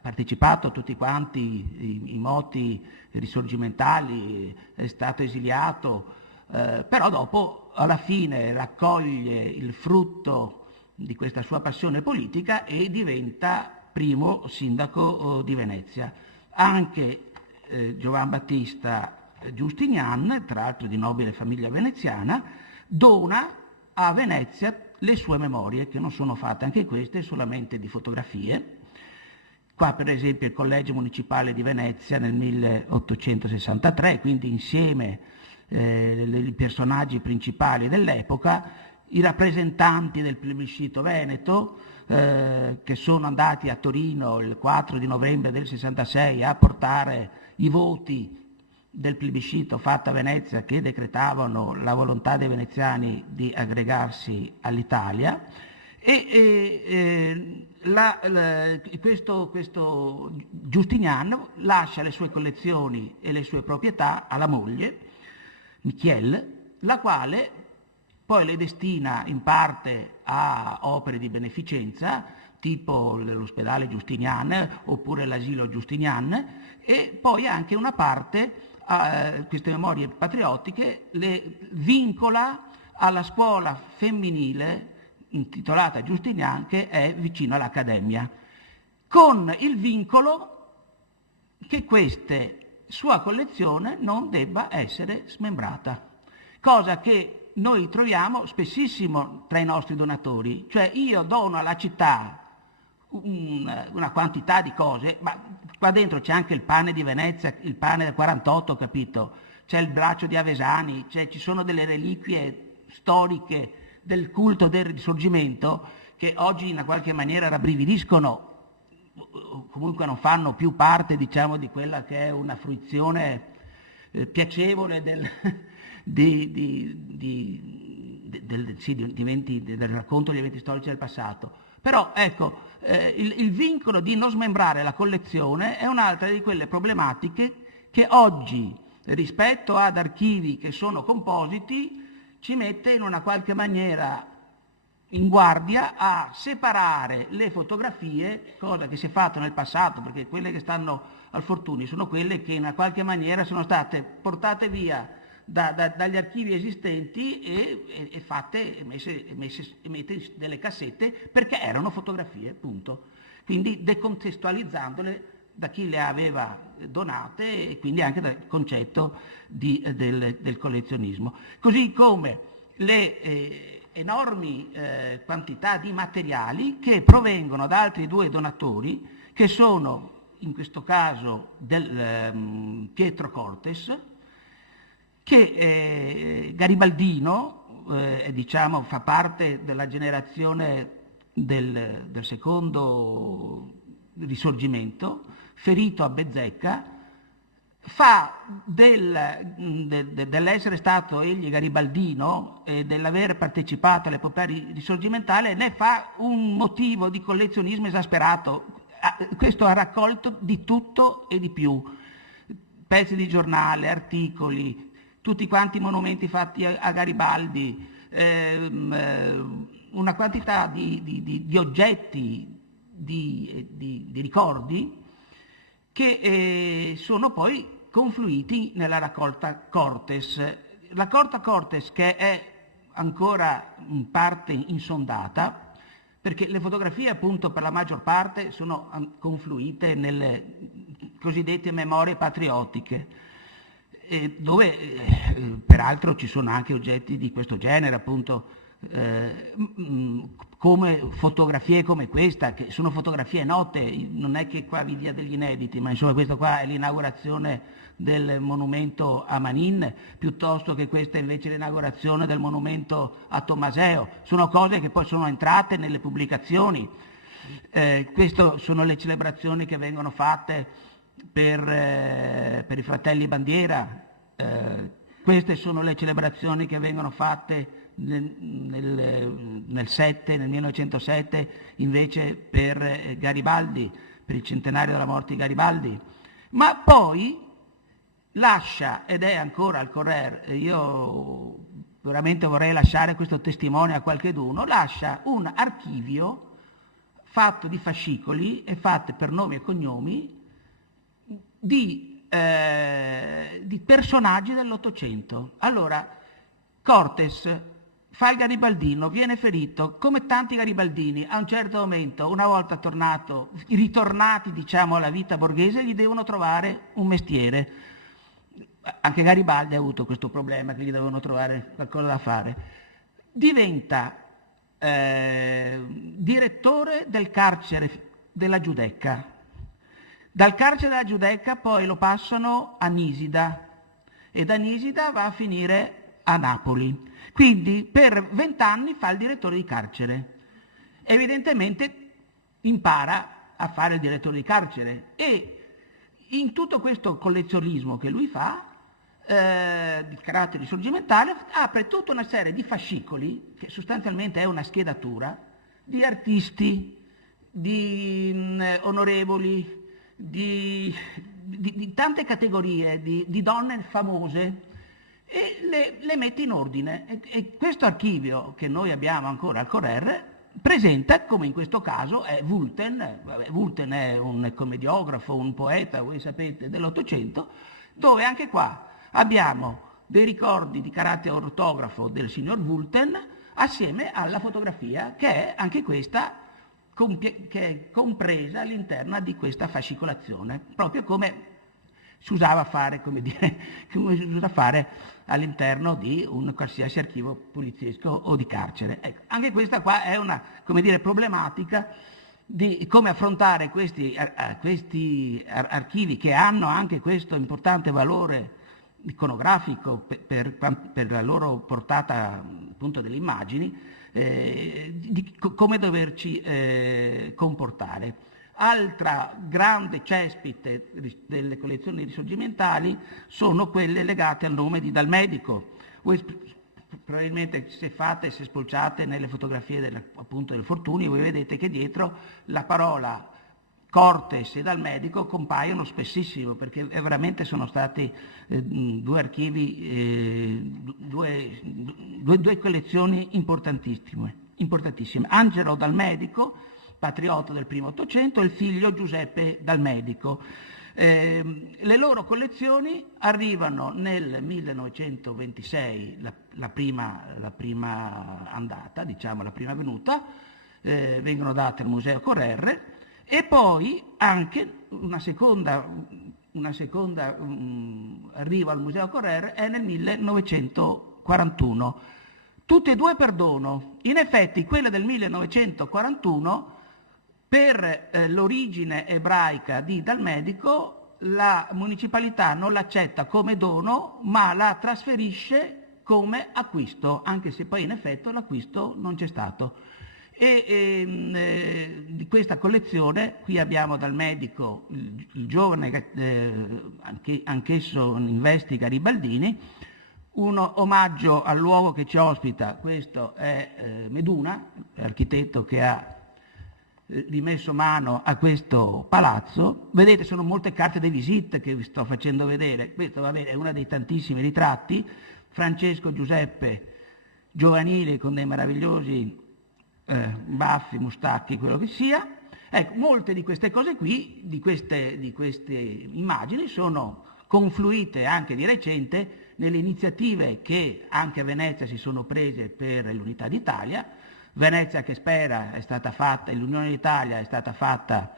partecipato a tutti quanti i moti risorgimentali, è stato esiliato, però dopo alla fine raccoglie il frutto di questa sua passione politica e diventa primo sindaco di Venezia. Anche Giovan Battista Giustinian, tra l'altro di nobile famiglia veneziana, dona a Venezia le sue memorie, che non sono fatte anche queste solamente di fotografie. Qua per esempio il Collegio Municipale di Venezia nel 1863, quindi insieme i personaggi principali dell'epoca, i rappresentanti del plebiscito veneto, che sono andati a Torino il 4 di novembre del 66 a portare i voti del plebiscito fatto a Venezia, che decretavano la volontà dei veneziani di aggregarsi all'Italia, e questo Giustinian lascia le sue collezioni e le sue proprietà alla moglie, Michiel, la quale poi le destina in parte a opere di beneficenza, tipo l'ospedale Giustinian oppure l'asilo Giustinian, e poi anche una parte a queste memorie patriottiche le vincola alla scuola femminile intitolata Giustinian, che è vicino all'Accademia, con il vincolo che questa sua collezione non debba essere smembrata, cosa che noi troviamo spessissimo tra i nostri donatori. Cioè io dono alla città una quantità di cose, ma qua dentro c'è anche il pane di Venezia, il pane del 48, capito? C'è il braccio di Avesani, ci sono delle reliquie storiche del culto del Risorgimento che oggi in una qualche maniera rabbrividiscono, comunque non fanno più parte, diciamo, di quella che è una fruizione piacevole del racconto degli eventi storici del passato. Però ecco, il vincolo di non smembrare la collezione è un'altra di quelle problematiche che oggi, rispetto ad archivi che sono compositi, ci mette in una qualche maniera in guardia a separare le fotografie, cosa che si è fatta nel passato, perché quelle che stanno al Fortuny sono quelle che in una qualche maniera sono state portate via dagli archivi esistenti e messe delle cassette perché erano fotografie, punto. Quindi decontestualizzandole da chi le aveva donate e quindi anche dal concetto del collezionismo. Così come le enormi quantità di materiali che provengono da altri due donatori, che sono in questo caso Pietro Cortes, che garibaldino, diciamo, fa parte della generazione del secondo Risorgimento, ferito a Bezzecca, fa dell'essere stato egli garibaldino e dell'aver partecipato all'epopea risorgimentale, ne fa un motivo di collezionismo esasperato. Questo ha raccolto di tutto e di più, pezzi di giornale, articoli, tutti quanti monumenti fatti a Garibaldi, una quantità di oggetti, di ricordi che sono poi confluiti nella raccolta Cortes. La raccolta Cortes, che è ancora in parte insondata, perché le fotografie appunto per la maggior parte sono confluite nelle cosiddette memorie patriottiche, dove peraltro ci sono anche oggetti di questo genere, appunto come fotografie come questa, che sono fotografie note, non è che qua vi dia degli inediti, ma insomma questo qua è l'inaugurazione del monumento a Manin, piuttosto che questa invece l'inaugurazione del monumento a Tommaseo. Sono cose che poi sono entrate nelle pubblicazioni. Queste sono le celebrazioni che vengono fatte per i fratelli Bandiera, queste sono le celebrazioni che vengono fatte nel 1907 invece per Garibaldi, per il centenario della morte di Garibaldi. Ma poi lascia, ed è ancora al Corriere, io veramente vorrei lasciare questo testimone a qualcheduno, lascia un archivio fatto di fascicoli e fatte per nomi e cognomi di personaggi dell'Ottocento. Allora, Cortes fa il garibaldino, viene ferito, come tanti garibaldini, a un certo momento, una volta ritornati diciamo alla vita borghese, gli devono trovare un mestiere. Anche Garibaldi ha avuto questo problema, che gli dovevano trovare qualcosa da fare. Diventa direttore del carcere della Giudecca. Dal carcere della Giudecca poi lo passano a Nisida e da Nisida va a finire a Napoli. Quindi per 20 anni fa il direttore di carcere. Evidentemente impara a fare il direttore di carcere e in tutto questo collezionismo che lui fa, di carattere risorgimentale, apre tutta una serie di fascicoli, che sostanzialmente è una schedatura, di artisti, di onorevoli, di tante categorie, di donne famose, e le mette in ordine. E questo archivio che noi abbiamo ancora al Correr presenta, come in questo caso, è Wulten. Wulten è un commediografo, un poeta, voi sapete, dell'Ottocento, dove anche qua abbiamo dei ricordi di carattere ortografo del signor Wulten assieme alla fotografia, che è anche questa che è compresa all'interno di questa fascicolazione, proprio come si usava fare, come si usa fare all'interno di un qualsiasi archivio poliziesco o di carcere. Ecco, anche questa qua è una, problematica di come affrontare questi archivi che hanno anche questo importante valore iconografico per la loro portata, appunto, delle immagini, di come doverci comportare. Altra grande cespite delle collezioni risorgimentali sono quelle legate al nome di Dal Medico. Voi probabilmente, se spolciate nelle fotografie appunto del Fortuny, voi vedete che dietro la parola Cortes e Dal Medico compaiono spessissimo, perché veramente sono stati due archivi, due collezioni importantissime. Angelo Dal Medico, patriota del primo Ottocento, e il figlio Giuseppe Dal Medico. Le loro collezioni arrivano nel 1926, la prima andata, diciamo la prima venuta, vengono date al Museo Correr, e poi anche una seconda arrivo al Museo Correr è nel 1941. Tutte e due per dono. In effetti quella del 1941, per l'origine ebraica di Dal Medico, la municipalità non l'accetta come dono, ma la trasferisce come acquisto, anche se poi in effetti l'acquisto non c'è stato. Di questa collezione qui abbiamo Dal Medico, il giovane, anch'esso in vesti garibaldini, un omaggio al luogo che ci ospita. Questo è Meduna, l'architetto che ha rimesso mano a questo palazzo. Vedete, sono molte carte di visita che vi sto facendo vedere. Questo, va bene, è uno dei tantissimi ritratti. Francesco Giuseppe giovanile con dei meravigliosi baffi, mustacchi, quello che sia. Ecco, molte di queste cose qui, di queste immagini, sono confluite anche di recente nelle iniziative che anche a Venezia si sono prese per l'Unità d'Italia. Venezia che spera è stata fatta, l'Unione d'Italia è stata fatta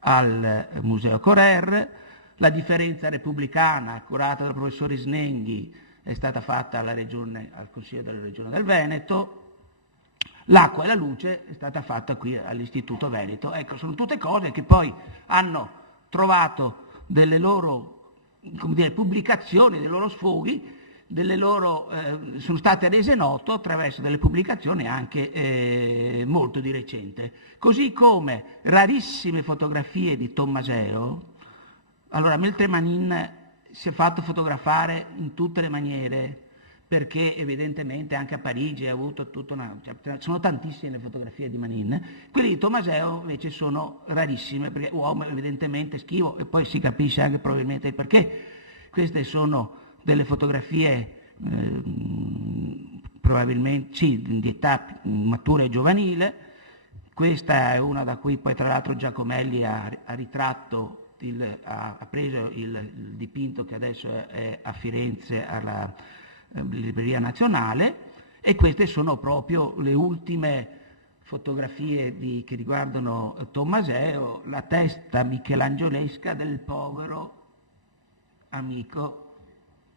al Museo Correr, la differenza repubblicana curata dal professore Snenghi è stata fatta al Consiglio della Regione del Veneto, l'acqua e la luce è stata fatta qui all'Istituto Veneto. Ecco, sono tutte cose che poi hanno trovato delle loro, pubblicazioni, dei loro sfoghi, sono state rese note attraverso delle pubblicazioni anche molto di recente. Così come rarissime fotografie di Tommaseo. Allora, Meltre Manin si è fatto fotografare in tutte le maniere, perché evidentemente anche a Parigi ha avuto sono tantissime le fotografie di Manin. Quelle di Tommaseo invece sono rarissime, perché uomo evidentemente schivo, e poi si capisce anche probabilmente il perché. Queste sono delle fotografie probabilmente di età matura e giovanile. Questa è una da cui poi tra l'altro Giacomelli ha ritratto, ha preso il dipinto che adesso è a Firenze alla Libreria Nazionale, e queste sono proprio le ultime fotografie che riguardano Tommaseo, la testa michelangiolesca del povero amico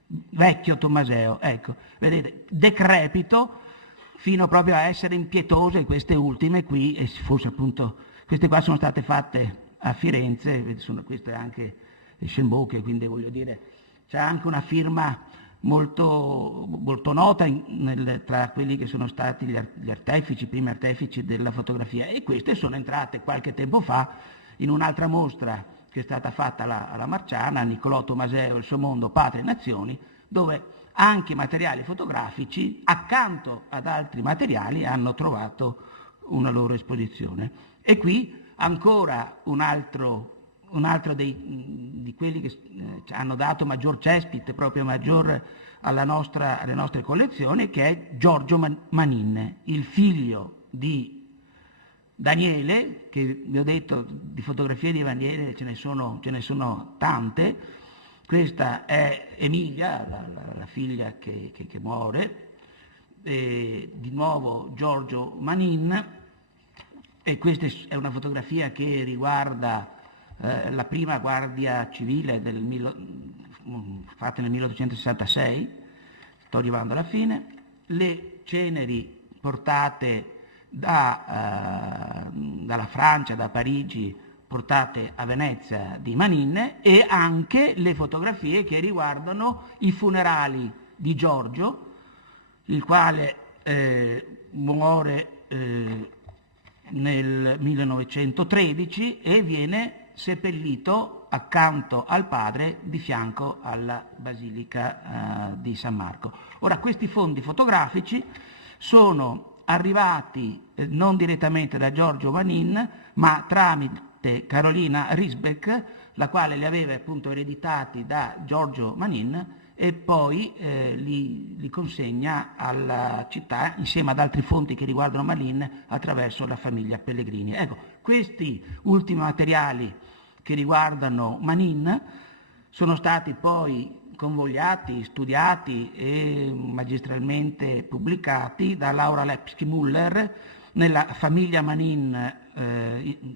vecchio Tommaseo, ecco, vedete, decrepito fino proprio a essere impietose queste ultime qui, e forse appunto queste qua sono state fatte a Firenze, questo è anche Schembocke, quindi voglio dire c'è anche una firma molto, molto nota tra quelli che sono stati gli artefici, i primi artefici della fotografia, e queste sono entrate qualche tempo fa in un'altra mostra che è stata fatta alla Marciana, Niccolò Tommaseo, il suo mondo, patria e nazioni, dove anche materiali fotografici, accanto ad altri materiali, hanno trovato una loro esposizione. E qui ancora un altro un altro di quelli che ci hanno dato maggior cespite, proprio maggior alle nostre collezioni, che è Giorgio Manin, il figlio di Daniele, che vi ho detto di fotografie di Daniele ce ne sono tante. Questa è Emilia, la figlia che muore, di nuovo Giorgio Manin, e questa è una fotografia che riguarda la prima guardia civile fatta nel 1866, sto arrivando alla fine, le ceneri portate dalla Francia, da Parigi, portate a Venezia di Manin, e anche le fotografie che riguardano i funerali di Giorgio, il quale muore nel 1913 e viene seppellito accanto al padre di fianco alla Basilica di San Marco. Ora, questi fondi fotografici sono arrivati non direttamente da Giorgio Manin, ma tramite Carolina Risbeck, la quale li aveva appunto ereditati da Giorgio Manin e poi li consegna alla città insieme ad altri fondi che riguardano Manin attraverso la famiglia Pellegrini. Ecco, questi ultimi materiali che riguardano Manin sono stati poi convogliati, studiati e magistralmente pubblicati da Laura Lepsky-Müller nella famiglia Manin,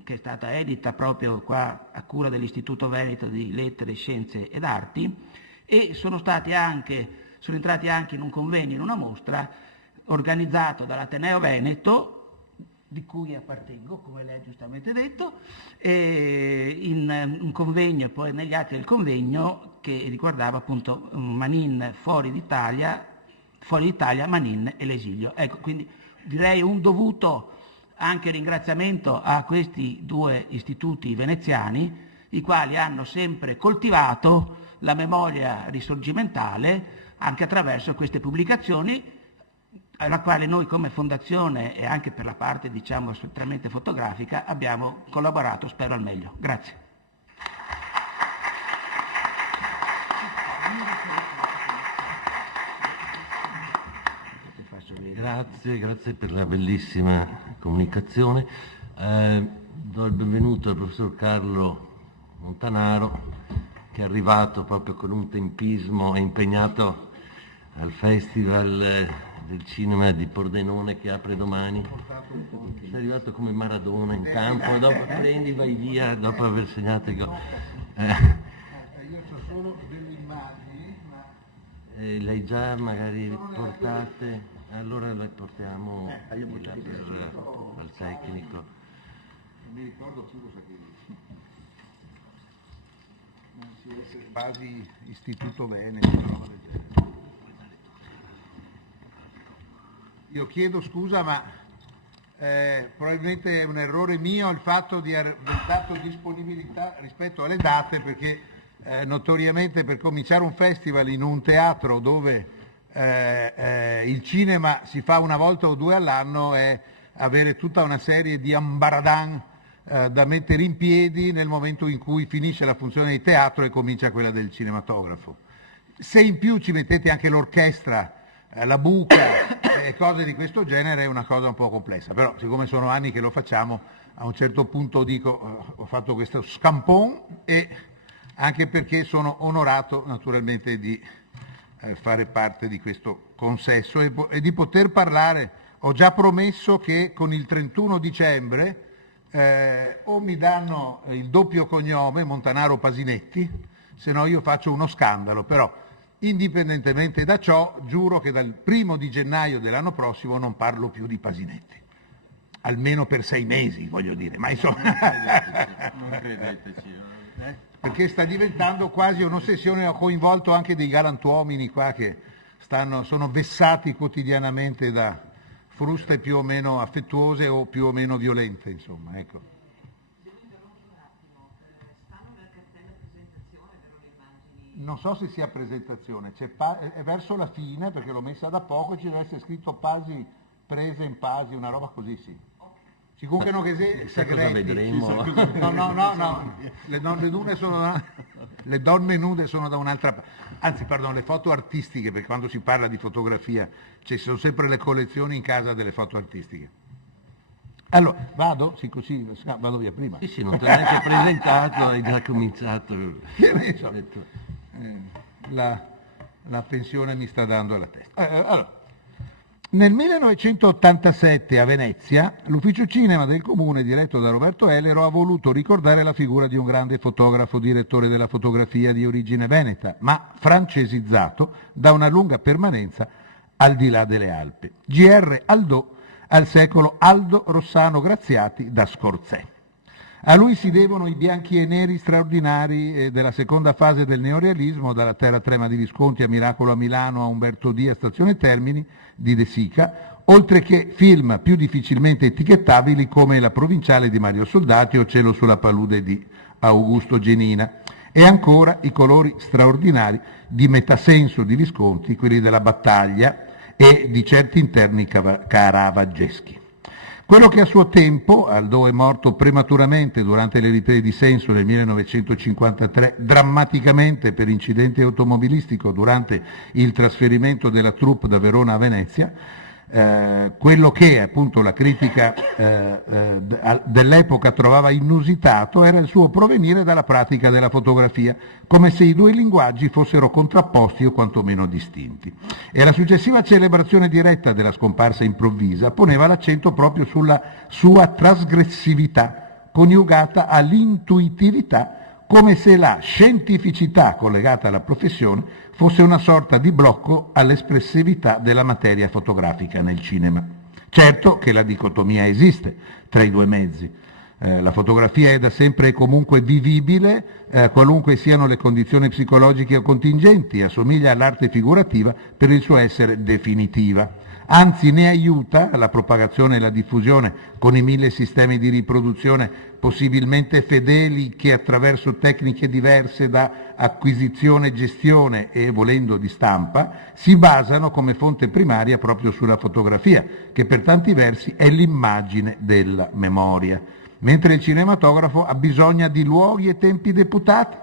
che è stata edita proprio qua a cura dell'Istituto Veneto di Lettere, Scienze ed Arti, e sono entrati anche in un convegno, in una mostra organizzato dall'Ateneo Veneto, di cui appartengo, come lei ha giustamente detto, in un convegno e poi negli atti del convegno che riguardava appunto Manin fuori d'Italia, Manin e l'esilio. Ecco, quindi direi un dovuto anche ringraziamento a questi due istituti veneziani, i quali hanno sempre coltivato la memoria risorgimentale anche attraverso queste pubblicazioni, alla quale noi come fondazione e anche per la parte diciamo strettamente fotografica abbiamo collaborato, spero al meglio. Grazie. Grazie per la bellissima comunicazione. Do il benvenuto al professor Carlo Montanaro, che è arrivato proprio con un tempismo, è impegnato al Festival del cinema di Pordenone che apre domani. Sei arrivato come Maradona in campo, dopo prendi, vai via dopo aver segnato il gol. Io so solo delle immagini, ma lei già magari portate, allora le portiamo di là al tecnico. non mi ricordo più cosa che non si è quasi Istituto Veneto, una roba del genere. Io chiedo scusa, ma probabilmente è un errore mio il fatto di aver dato disponibilità rispetto alle date, perché notoriamente per cominciare un festival in un teatro dove il cinema si fa una volta o due all'anno è avere tutta una serie di ambaradan da mettere in piedi nel momento in cui finisce la funzione di teatro e comincia quella del cinematografo. Se in più ci mettete anche l'orchestra, la buca e cose di questo genere, è una cosa un po' complessa, però siccome sono anni che lo facciamo, a un certo punto dico ho fatto questo scampon, e anche perché sono onorato naturalmente di fare parte di questo consesso e di poter parlare. Ho già promesso che con il 31 dicembre o mi danno il doppio cognome Montanaro Pasinetti, se no io faccio uno scandalo, però indipendentemente da ciò giuro che dal 1° di gennaio dell'anno prossimo non parlo più di Pasinetti, almeno per 6 mesi, voglio dire, ma insomma Non credeteci. perché sta diventando quasi un'ossessione. Ho coinvolto anche dei galantuomini qua che sono vessati quotidianamente da fruste più o meno affettuose o più o meno violente, insomma, ecco. Non so se sia presentazione, è verso la fine perché l'ho messa da poco, ci deve essere scritto Pasi, prese in Pasi, una roba così, sì. Sicuro che Sa cosa vedremo? No, le donne nude sono da un'altra parte. Anzi, pardon, le foto artistiche, perché quando si parla di fotografia ci sono sempre le collezioni in casa delle foto artistiche. Allora, vado? Sì, così vado via prima. Sì, non ti ho neanche presentato, hai già cominciato. Che ne so. La pensione mi sta dando alla testa. Allora, nel 1987 a Venezia l'ufficio cinema del comune diretto da Roberto Elero ha voluto ricordare la figura di un grande fotografo direttore della fotografia di origine veneta, ma francesizzato da una lunga permanenza al di là delle Alpi. G.R. Aldò, al secolo Aldo Rossano Graziati da Scorzè. A lui si devono i bianchi e neri straordinari della seconda fase del neorealismo, dalla Terra trema di Visconti a Miracolo a Milano a Umberto D a Stazione Termini di De Sica, oltre che film più difficilmente etichettabili come La Provinciale di Mario Soldati o Cielo sulla palude di Augusto Genina, e ancora i colori straordinari di Metasenso di Visconti, quelli della Battaglia e di certi interni caravaggeschi. Quello che a suo tempo, Aldò è morto prematuramente durante le riprese di Senso nel 1953, drammaticamente per incidente automobilistico durante il trasferimento della troupe da Verona a Venezia, quello che appunto la critica dell'epoca trovava inusitato era il suo provenire dalla pratica della fotografia, come se i due linguaggi fossero contrapposti o quantomeno distinti. E la successiva celebrazione diretta della scomparsa improvvisa poneva l'accento proprio sulla sua trasgressività, coniugata all'intuitività, come se la scientificità collegata alla professione fosse una sorta di blocco all'espressività della materia fotografica nel cinema. Certo che la dicotomia esiste tra i due mezzi. La fotografia è da sempre e comunque vivibile, qualunque siano le condizioni psicologiche o contingenti, assomiglia all'arte figurativa per il suo essere definitiva. Anzi, ne aiuta la propagazione e la diffusione con i 1000 sistemi di riproduzione possibilmente fedeli che attraverso tecniche diverse da acquisizione, gestione e volendo di stampa si basano come fonte primaria proprio sulla fotografia, che per tanti versi è l'immagine della memoria. Mentre il cinematografo ha bisogno di luoghi e tempi deputati,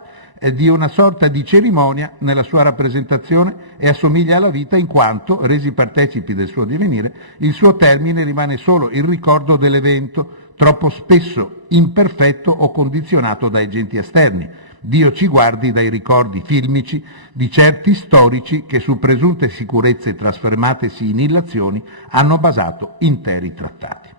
di una sorta di cerimonia nella sua rappresentazione e assomiglia alla vita in quanto, resi partecipi del suo divenire, il suo termine rimane solo il ricordo dell'evento, troppo spesso imperfetto o condizionato da agenti esterni. Dio ci guardi dai ricordi filmici di certi storici che su presunte sicurezze trasformatesi in illazioni hanno basato interi trattati.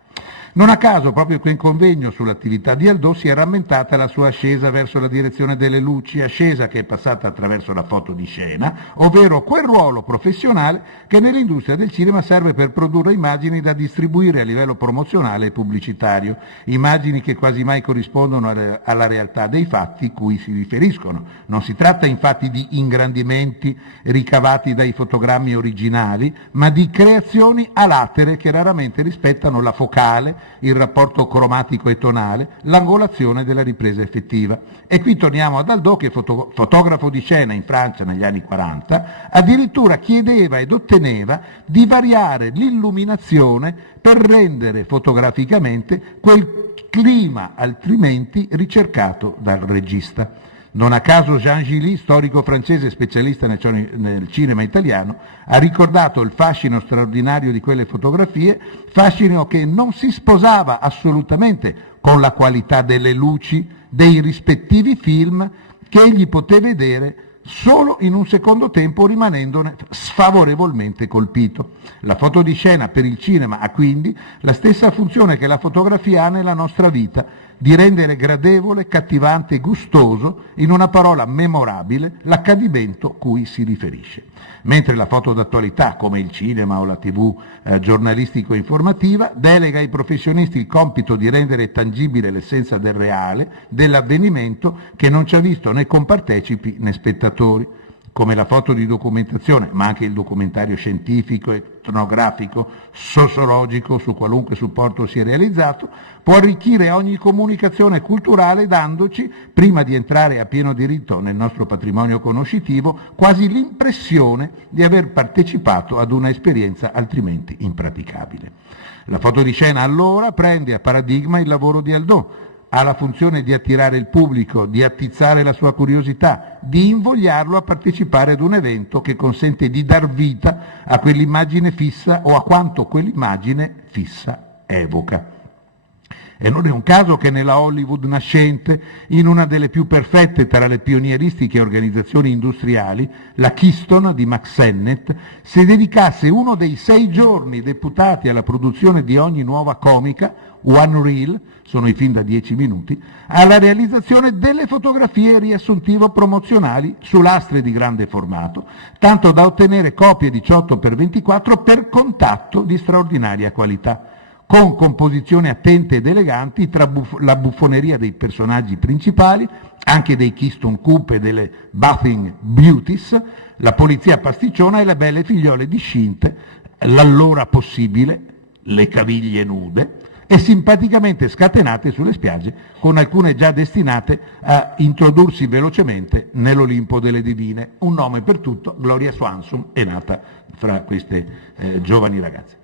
Non a caso, proprio qui in convegno sull'attività di Aldò si è rammentata la sua ascesa verso la direzione delle luci, ascesa che è passata attraverso la foto di scena, ovvero quel ruolo professionale che nell'industria del cinema serve per produrre immagini da distribuire a livello promozionale e pubblicitario, immagini che quasi mai corrispondono alla realtà dei fatti cui si riferiscono. Non si tratta infatti di ingrandimenti ricavati dai fotogrammi originali, ma di creazioni a latere che raramente rispettano la focale, il rapporto cromatico e tonale, l'angolazione della ripresa effettiva. E qui torniamo ad Aldò che, fotografo di scena in Francia negli anni 40, addirittura chiedeva ed otteneva di variare l'illuminazione per rendere fotograficamente quel clima altrimenti ricercato dal regista. Non a caso Jean Gilly, storico francese specialista nel cinema italiano, ha ricordato il fascino straordinario di quelle fotografie, fascino che non si sposava assolutamente con la qualità delle luci dei rispettivi film che egli poté vedere solo in un secondo tempo rimanendone sfavorevolmente colpito. La foto di scena per il cinema ha quindi la stessa funzione che la fotografia ha nella nostra vita, di rendere gradevole, cattivante e gustoso, in una parola memorabile, l'accadimento cui si riferisce. Mentre la foto d'attualità, come il cinema o la TV giornalistico-informativa, delega ai professionisti il compito di rendere tangibile l'essenza del reale, dell'avvenimento che non ci ha visto né compartecipi né spettatori. come la foto di documentazione, ma anche il documentario scientifico, etnografico, sociologico, su qualunque supporto sia realizzato, può arricchire ogni comunicazione culturale dandoci, prima di entrare a pieno diritto nel nostro patrimonio conoscitivo, quasi l'impressione di aver partecipato ad una esperienza altrimenti impraticabile. La foto di scena allora prende a paradigma il lavoro di Aldò, ha la funzione di attirare il pubblico, di attizzare la sua curiosità, di invogliarlo a partecipare ad un evento che consente di dar vita a quell'immagine fissa o a quanto quell'immagine fissa evoca. E non è un caso che nella Hollywood nascente, in una delle più perfette tra le pionieristiche organizzazioni industriali, la Keystone di Max Sennett, si dedicasse uno dei 6 giorni deputati alla produzione di ogni nuova comica, One Reel, sono i film da 10 minuti, alla realizzazione delle fotografie riassuntivo-promozionali su lastre di grande formato, tanto da ottenere copie 18x24 per contatto di straordinaria qualità, con composizioni attente ed eleganti tra la buffoneria dei personaggi principali, anche dei Keystone Coupe e delle Bathing Beauties, la polizia pasticciona e le belle figliole discinte, l'allora possibile, le caviglie nude, e simpaticamente scatenate sulle spiagge, con alcune già destinate a introdursi velocemente nell'Olimpo delle divine. Un nome per tutto, Gloria Swanson è nata fra queste giovani ragazze.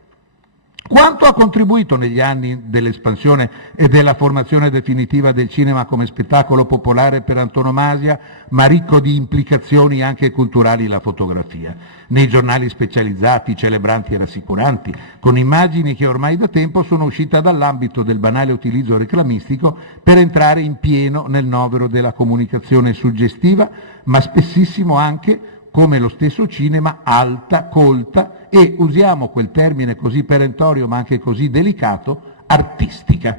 Quanto ha contribuito negli anni dell'espansione e della formazione definitiva del cinema come spettacolo popolare per antonomasia, ma ricco di implicazioni anche culturali, la fotografia? Nei giornali specializzati, celebranti e rassicuranti, con immagini che ormai da tempo sono uscite dall'ambito del banale utilizzo reclamistico per entrare in pieno nel novero della comunicazione suggestiva, ma spessissimo anche, come lo stesso cinema, alta, colta e, usiamo quel termine così perentorio ma anche così delicato, artistica.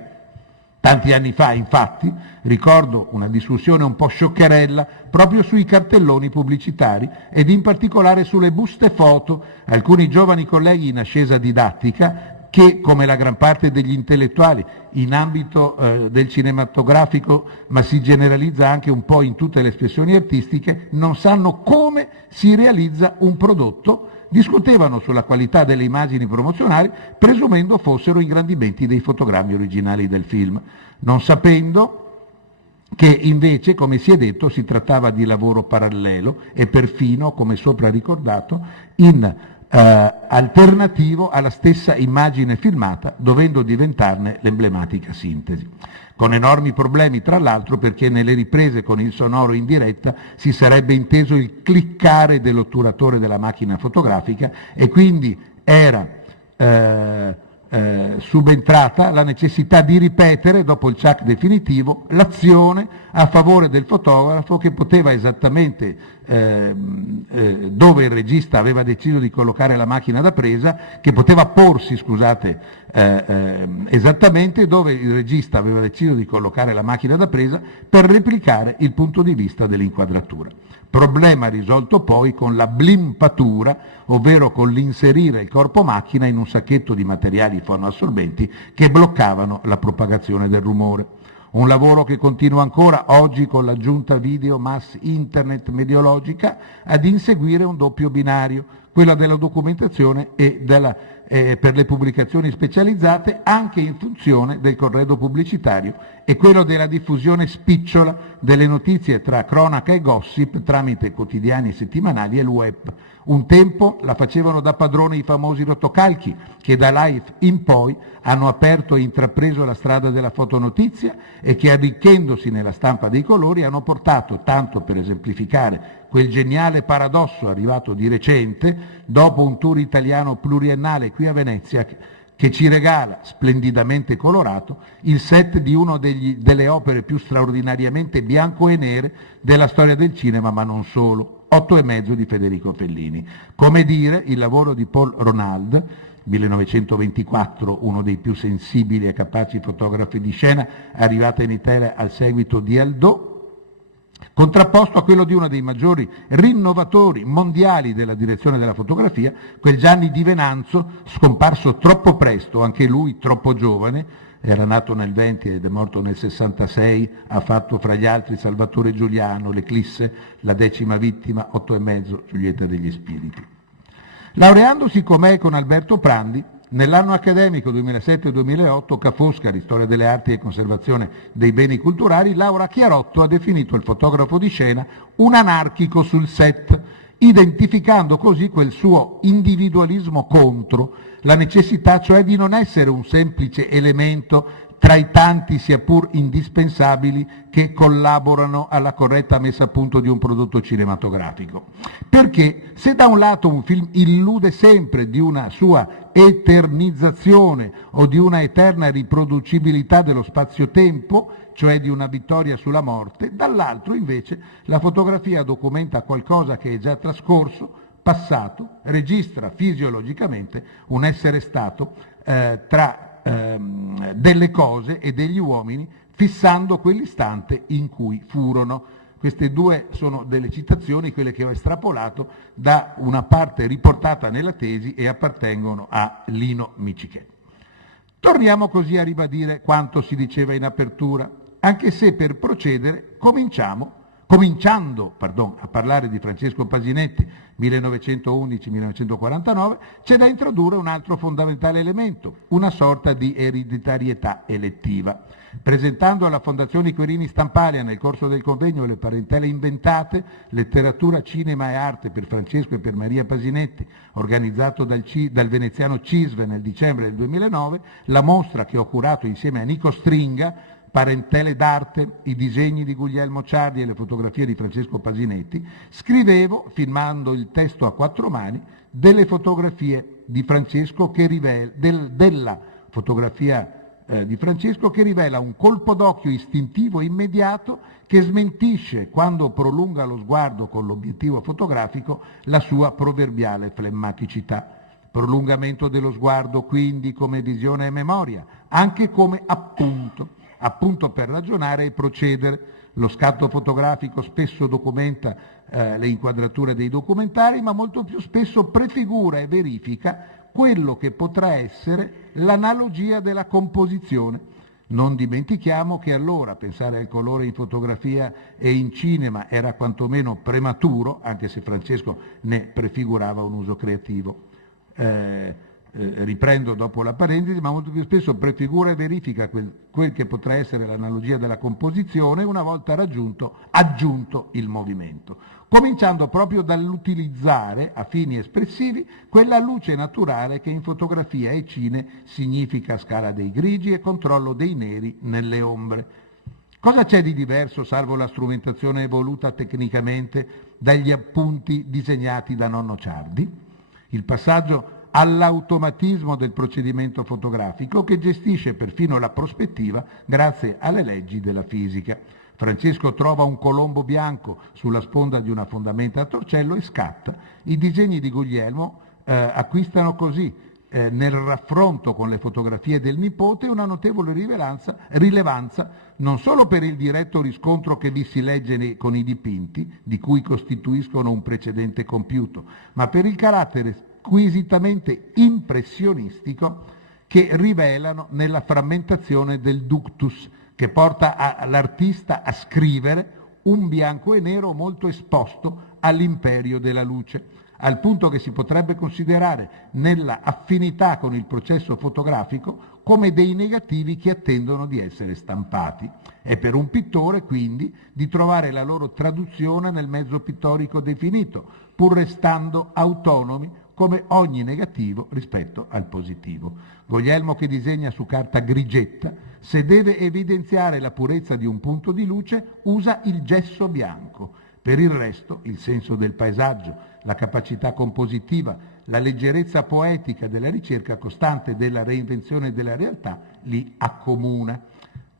Tanti anni fa, infatti, ricordo una discussione un po' scioccherella proprio sui cartelloni pubblicitari ed in particolare sulle buste foto. Alcuni giovani colleghi in ascesa didattica che, come la gran parte degli intellettuali in ambito del cinematografico, ma si generalizza anche un po' in tutte le espressioni artistiche, non sanno come si realizza un prodotto, discutevano sulla qualità delle immagini promozionali, presumendo fossero ingrandimenti dei fotogrammi originali del film, non sapendo che invece, come si è detto, si trattava di lavoro parallelo e perfino, come sopra ricordato, in alternativo alla stessa immagine filmata, dovendo diventarne l'emblematica sintesi. Con enormi problemi, tra l'altro, perché nelle riprese con il sonoro in diretta si sarebbe inteso il cliccare dell'otturatore della macchina fotografica e quindi era subentrata la necessità di ripetere, dopo il chuck definitivo, l'azione a favore del fotografo che poteva esattamente dove il regista aveva deciso di collocare la macchina da presa, che poteva porsi, esattamente dove il regista aveva deciso di collocare la macchina da presa per replicare il punto di vista dell'inquadratura. Problema risolto poi con la blimpatura, ovvero con l'inserire il corpo macchina in un sacchetto di materiali fonoassorbenti che bloccavano la propagazione del rumore. Un lavoro che continua ancora oggi con l'aggiunta video mass internet mediologica ad inseguire un doppio binario, quella della documentazione e per le pubblicazioni specializzate anche in funzione del corredo pubblicitario e quello della diffusione spicciola delle notizie tra cronaca e gossip tramite quotidiani settimanali e il web. Un tempo la facevano da padrone i famosi rotocalchi che da Life in poi hanno aperto e intrapreso la strada della fotonotizia e che, arricchendosi nella stampa dei colori, hanno portato, tanto per esemplificare quel geniale paradosso arrivato di recente, dopo un tour italiano pluriennale qui a Venezia, che ci regala, splendidamente colorato, il set di una delle opere più straordinariamente bianco e nere della storia del cinema, ma non solo, 8 e mezzo di Federico Fellini. Come dire, il lavoro di Paul Ronald, 1924, uno dei più sensibili e capaci fotografi di scena, arrivata in Italia al seguito di Aldò, contrapposto a quello di uno dei maggiori rinnovatori mondiali della direzione della fotografia, quel Gianni Di Venanzo, scomparso troppo presto, anche lui troppo giovane, era nato nel 20 ed è morto nel 66, ha fatto fra gli altri Salvatore Giuliano, L'Eclisse, La 10ª vittima, 8 e mezzo, Giulietta degli Spiriti. Laureandosi con me e con Alberto Prandi, nell'anno accademico 2007-2008, Ca' Foscari, Storia delle Arti e Conservazione dei Beni Culturali, Laura Chiarotto ha definito il fotografo di scena un anarchico sul set, identificando così quel suo individualismo contro, la necessità cioè di non essere un semplice elemento tra i tanti sia pur indispensabili che collaborano alla corretta messa a punto di un prodotto cinematografico. Perché se da un lato un film illude sempre di una sua eternizzazione o di una eterna riproducibilità dello spazio-tempo, cioè di una vittoria sulla morte, dall'altro invece la fotografia documenta qualcosa che è già trascorso, passato, registra fisiologicamente un essere stato tra delle cose e degli uomini, fissando quell'istante in cui furono. Queste due sono delle citazioni, quelle che ho estrapolato da una parte riportata nella tesi e appartengono a Lino Michiché. Torniamo così a ribadire quanto si diceva in apertura, anche se per procedere cominciando a parlare di Francesco Pasinetti 1911-1949, c'è da introdurre un altro fondamentale elemento, una sorta di ereditarietà elettiva. Presentando alla Fondazione Querini Stampalia nel corso del convegno Le parentele inventate, letteratura, cinema e arte per Francesco e per Maria Pasinetti, organizzato dal veneziano CISVE nel dicembre del 2009, la mostra che ho curato insieme a Nico Stringa, Parentele d'arte, i disegni di Guglielmo Ciardi e le fotografie di Francesco Pasinetti, scrivevo, filmando il testo a 4 mani, delle fotografie di Francesco della fotografia di Francesco che rivela un colpo d'occhio istintivo e immediato che smentisce, quando prolunga lo sguardo con l'obiettivo fotografico, la sua proverbiale flemmaticità. Prolungamento dello sguardo quindi come visione e memoria, anche come appunto per ragionare e procedere. Lo scatto fotografico spesso documenta le inquadrature dei documentari, ma molto più spesso prefigura e verifica quello che potrà essere l'analogia della composizione. Non dimentichiamo che allora pensare al colore in fotografia e in cinema era quantomeno prematuro, anche se Francesco ne prefigurava un uso creativo. Riprendo dopo la parentesi, ma molto più spesso prefigura e verifica quel che potrà essere l'analogia della composizione una volta aggiunto il movimento, cominciando proprio dall'utilizzare a fini espressivi quella luce naturale che in fotografia e cine significa scala dei grigi e controllo dei neri nelle ombre. Cosa c'è di diverso, salvo la strumentazione evoluta tecnicamente, dagli appunti disegnati da nonno Ciardi? Il passaggio all'automatismo del procedimento fotografico che gestisce perfino la prospettiva grazie alle leggi della fisica. Francesco trova un colombo bianco sulla sponda di una fondamenta a torcello e scatta. I disegni di Guglielmo acquistano così nel raffronto con le fotografie del nipote una notevole rilevanza non solo per il diretto riscontro che vi si legge con i dipinti, di cui costituiscono un precedente compiuto, ma per il carattere squisitamente impressionistico che rivelano nella frammentazione del ductus, che porta l'artista a scrivere un bianco e nero molto esposto all'imperio della luce, al punto che si potrebbe considerare nella affinità con il processo fotografico come dei negativi che attendono di essere stampati. È per un pittore, quindi, di trovare la loro traduzione nel mezzo pittorico definito, pur restando autonomi come ogni negativo rispetto al positivo. Guglielmo, che disegna su carta grigetta, se deve evidenziare la purezza di un punto di luce, usa il gesso bianco. Per il resto, il senso del paesaggio, la capacità compositiva, la leggerezza poetica della ricerca costante della reinvenzione della realtà li accomuna.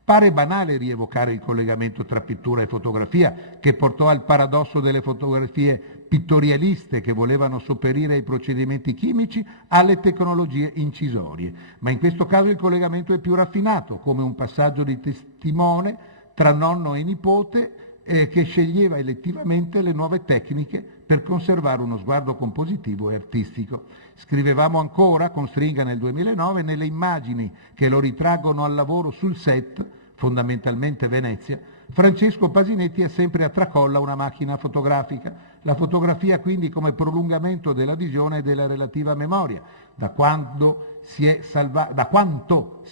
Pare banale rievocare il collegamento tra pittura e fotografia, che portò al paradosso delle fotografie pittorialiste che volevano sopperire ai procedimenti chimici alle tecnologie incisorie, ma in questo caso il collegamento è più raffinato, come un passaggio di testimone tra nonno e nipote che sceglieva elettivamente le nuove tecniche per conservare uno sguardo compositivo e artistico. Scrivevamo ancora, con Stringa nel 2009, nelle immagini che lo ritraggono al lavoro sul set, fondamentalmente Venezia, Francesco Pasinetti ha sempre a tracolla una macchina fotografica, la fotografia quindi come prolungamento della visione e della relativa memoria, da quanto si è salvato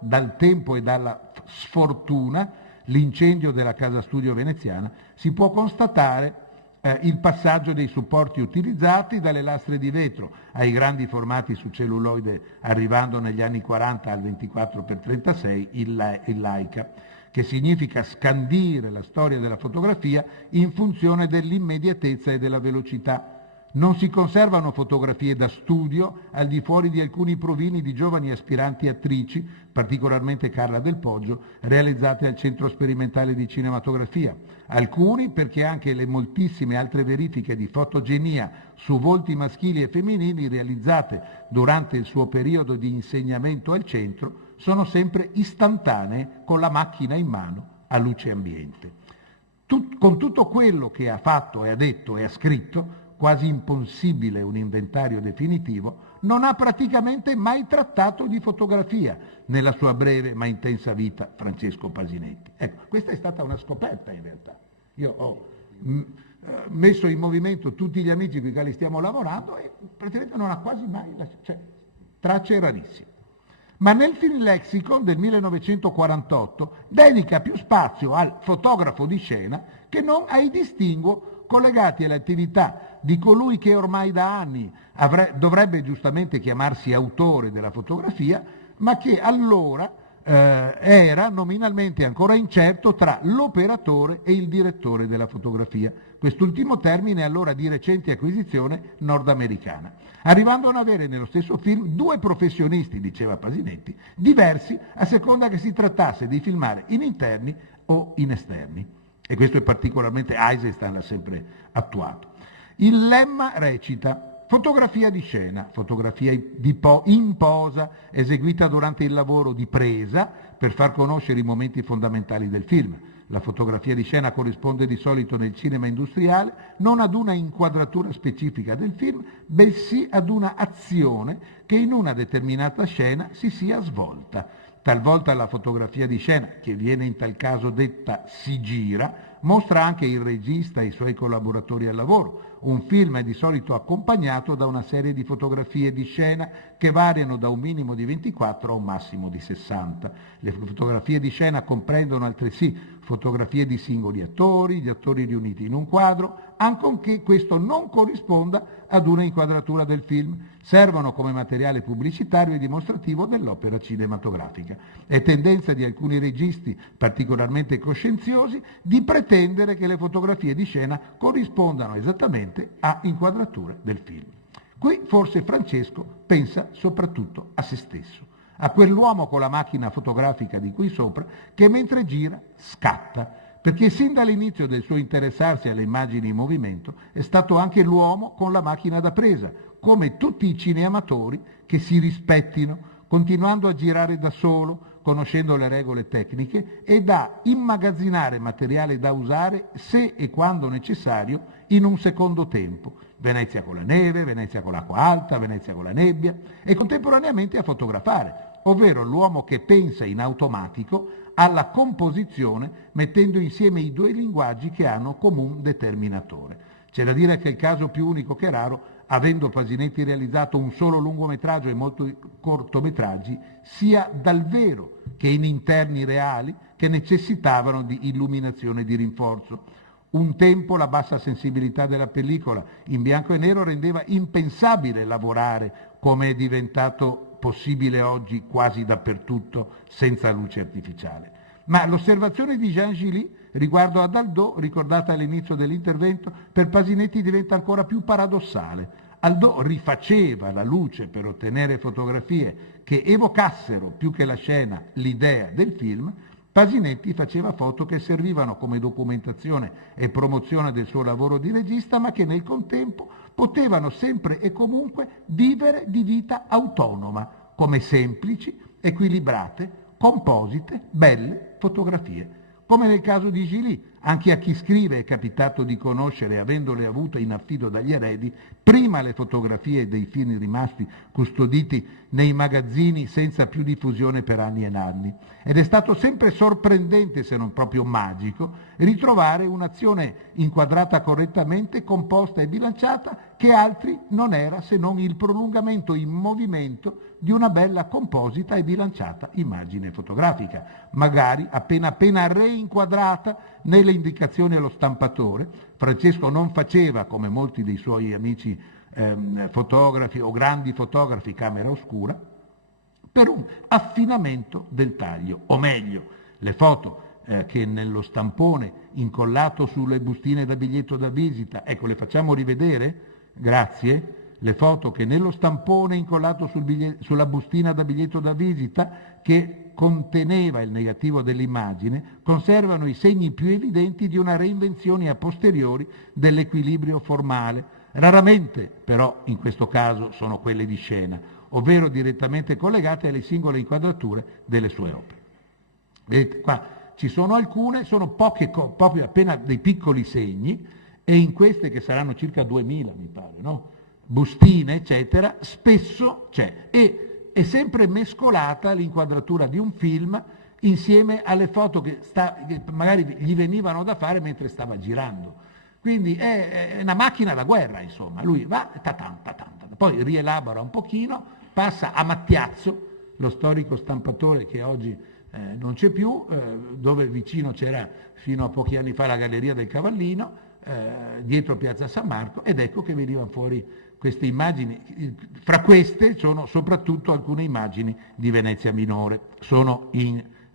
dal tempo e dalla sfortuna l'incendio della casa studio veneziana, si può constatare il passaggio dei supporti utilizzati, dalle lastre di vetro ai grandi formati su celluloide, arrivando negli anni 40 al 24x36 il Leica, che significa scandire la storia della fotografia in funzione dell'immediatezza e della velocità. Non si conservano fotografie da studio al di fuori di alcuni provini di giovani aspiranti attrici, particolarmente Carla Del Poggio, realizzate al Centro Sperimentale di Cinematografia. Alcuni perché anche le moltissime altre verifiche di fotogenia su volti maschili e femminili realizzate durante il suo periodo di insegnamento al centro sono sempre istantanee con la macchina in mano a luce ambiente. Con tutto quello che ha fatto e ha detto e ha scritto, quasi impossibile un inventario definitivo, non ha praticamente mai trattato di fotografia nella sua breve ma intensa vita Francesco Pasinetti. Ecco, questa è stata una scoperta in realtà. Io ho messo in movimento tutti gli amici con i quali stiamo lavorando e praticamente non ha quasi mai lasciato, cioè tracce rarissime. Ma nel film lexicon del 1948 dedica più spazio al fotografo di scena che non ai distinguo collegati alle attività di colui che ormai da anni dovrebbe giustamente chiamarsi autore della fotografia, ma che allora era nominalmente ancora incerto tra l'operatore e il direttore della fotografia. Quest'ultimo termine è allora di recente acquisizione nordamericana, arrivando a non avere nello stesso film due professionisti, diceva Pasinetti, diversi a seconda che si trattasse di filmare in interni o in esterni. E questo è particolarmente Eisenstein l'ha sempre attuato. Il lemma recita: fotografia di scena, fotografia in posa, eseguita durante il lavoro di presa per far conoscere i momenti fondamentali del film. La fotografia di scena corrisponde di solito nel cinema industriale non ad una inquadratura specifica del film, bensì ad una azione che in una determinata scena si sia svolta. Talvolta la fotografia di scena, che viene in tal caso detta si gira, mostra anche il regista e i suoi collaboratori al lavoro. Un film è di solito accompagnato da una serie di fotografie di scena che variano da un minimo di 24 a un massimo di 60. Le fotografie di scena comprendono altresì fotografie di singoli attori, gli attori riuniti in un quadro, ancorché questo non corrisponda ad una inquadratura del film. Servono come materiale pubblicitario e dimostrativo dell'opera cinematografica. È tendenza di alcuni registi particolarmente coscienziosi di pretendere che le fotografie di scena corrispondano esattamente a inquadrature del film. Qui forse Francesco pensa soprattutto a se stesso, a quell'uomo con la macchina fotografica di qui sopra che mentre gira scatta, perché sin dall'inizio del suo interessarsi alle immagini in movimento è stato anche l'uomo con la macchina da presa, come tutti i cineamatori che si rispettino, continuando a girare da solo, conoscendo le regole tecniche e da immagazzinare materiale da usare se e quando necessario in un secondo tempo. Venezia con la neve, Venezia con l'acqua alta, Venezia con la nebbia, e contemporaneamente a fotografare, ovvero l'uomo che pensa in automatico alla composizione mettendo insieme i due linguaggi che hanno comune determinatore. C'è da dire che è il caso più unico che raro, avendo Pasinetti realizzato un solo lungometraggio e molti cortometraggi, sia dal vero che in interni reali che necessitavano di illuminazione e di rinforzo. Un tempo la bassa sensibilità della pellicola in bianco e nero rendeva impensabile lavorare come è diventato possibile oggi quasi dappertutto senza luce artificiale. Ma l'osservazione di Jean Gilly riguardo ad Aldò, ricordata all'inizio dell'intervento, per Pasinetti diventa ancora più paradossale. Aldò rifaceva la luce per ottenere fotografie che evocassero più che la scena l'idea del film. Pasinetti faceva foto che servivano come documentazione e promozione del suo lavoro di regista, ma che nel contempo potevano sempre e comunque vivere di vita autonoma, come semplici, equilibrate, composite, belle fotografie. Come nel caso di Gilly, Anche a chi scrive è capitato di conoscere, avendole avute in affido dagli eredi, prima le fotografie dei film rimasti custoditi nei magazzini senza più diffusione per anni e anni. Ed è stato sempre sorprendente, se non proprio magico, ritrovare un'azione inquadrata correttamente, composta e bilanciata, che altri non era se non il prolungamento in movimento di una bella composita e bilanciata immagine fotografica, magari appena reinquadrata nelle indicazioni allo stampatore. Francesco non faceva, come molti dei suoi amici fotografi o grandi fotografi, camera oscura, per un affinamento del taglio, o meglio, le foto che nello stampone incollato sulle bustine da biglietto da visita, ecco, le facciamo rivedere? Grazie. Le foto che nello stampone incollato sulla bustina da biglietto da visita, che conteneva il negativo dell'immagine, conservano i segni più evidenti di una reinvenzione a posteriori dell'equilibrio formale. Raramente, però, in questo caso sono quelle di scena, ovvero direttamente collegate alle singole inquadrature delle sue opere. Vedete, qua ci sono alcune, sono poche, proprio appena dei piccoli segni, e in queste, che saranno circa 2000, mi pare, no? Bustine, eccetera, spesso c'è, e è sempre mescolata l'inquadratura di un film insieme alle foto che magari gli venivano da fare mentre stava girando. Quindi è una macchina da guerra, insomma. Lui va, poi rielabora un pochino, passa a Mattiazzo, lo storico stampatore che oggi non c'è più, dove vicino c'era fino a pochi anni fa la Galleria del Cavallino, dietro Piazza San Marco, ed ecco che venivano fuori queste immagini. Fra queste sono soprattutto alcune immagini di Venezia Minore, sono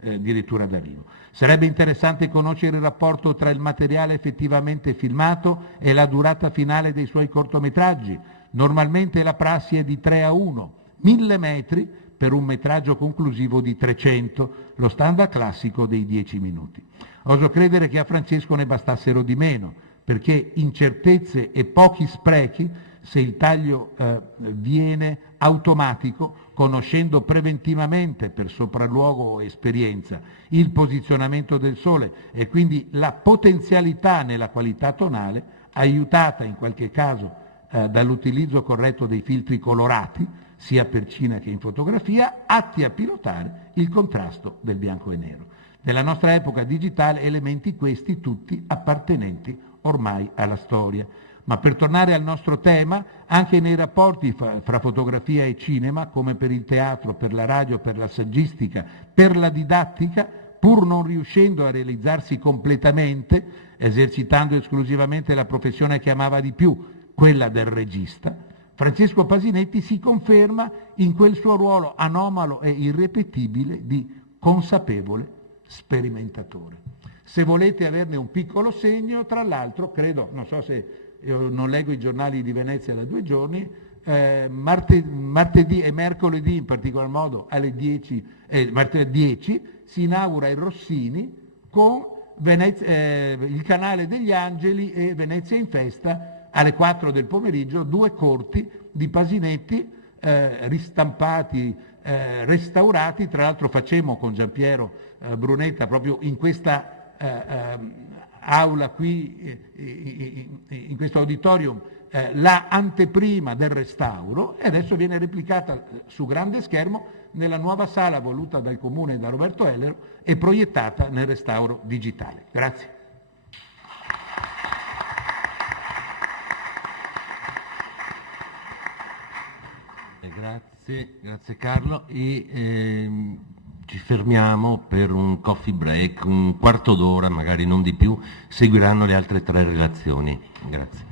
addirittura da vivo. Sarebbe interessante conoscere il rapporto tra il materiale effettivamente filmato e la durata finale dei suoi cortometraggi. Normalmente la prassi è di 3:1, 1000 metri per un metraggio conclusivo di 300, lo standard classico dei 10 minuti. Oso credere che a Francesco ne bastassero di meno, perché incertezze e pochi sprechi, se il taglio viene automatico, conoscendo preventivamente per sopralluogo o esperienza il posizionamento del sole e quindi la potenzialità nella qualità tonale, aiutata in qualche caso dall'utilizzo corretto dei filtri colorati, sia per cine che in fotografia, atti a pilotare il contrasto del bianco e nero. Nella nostra epoca digitale, elementi questi tutti appartenenti ormai alla storia. Ma per tornare al nostro tema, anche nei rapporti fra fotografia e cinema, come per il teatro, per la radio, per la saggistica, per la didattica, pur non riuscendo a realizzarsi completamente, esercitando esclusivamente la professione che amava di più, quella del regista, Francesco Pasinetti si conferma in quel suo ruolo anomalo e irripetibile di consapevole sperimentatore. Se volete averne un piccolo segno, tra l'altro, credo, non so se io non leggo i giornali di Venezia da 2 giorni, martedì e mercoledì in particolar modo alle 10, martedì 10 si inaugura il Rossini con il Canale degli Angeli e Venezia in Festa alle 4 del pomeriggio, 2 corti di Pasinetti ristampati, restaurati. Tra l'altro facemmo con Giampiero Brunetta proprio in questa aula qui, in questo auditorium, la anteprima del restauro, e adesso viene replicata su grande schermo nella nuova sala voluta dal Comune e da Roberto Ellero e proiettata nel restauro digitale. Grazie. Grazie Carlo, e ci fermiamo per un coffee break, un quarto d'ora, magari non di più, seguiranno le altre 3 relazioni. Grazie.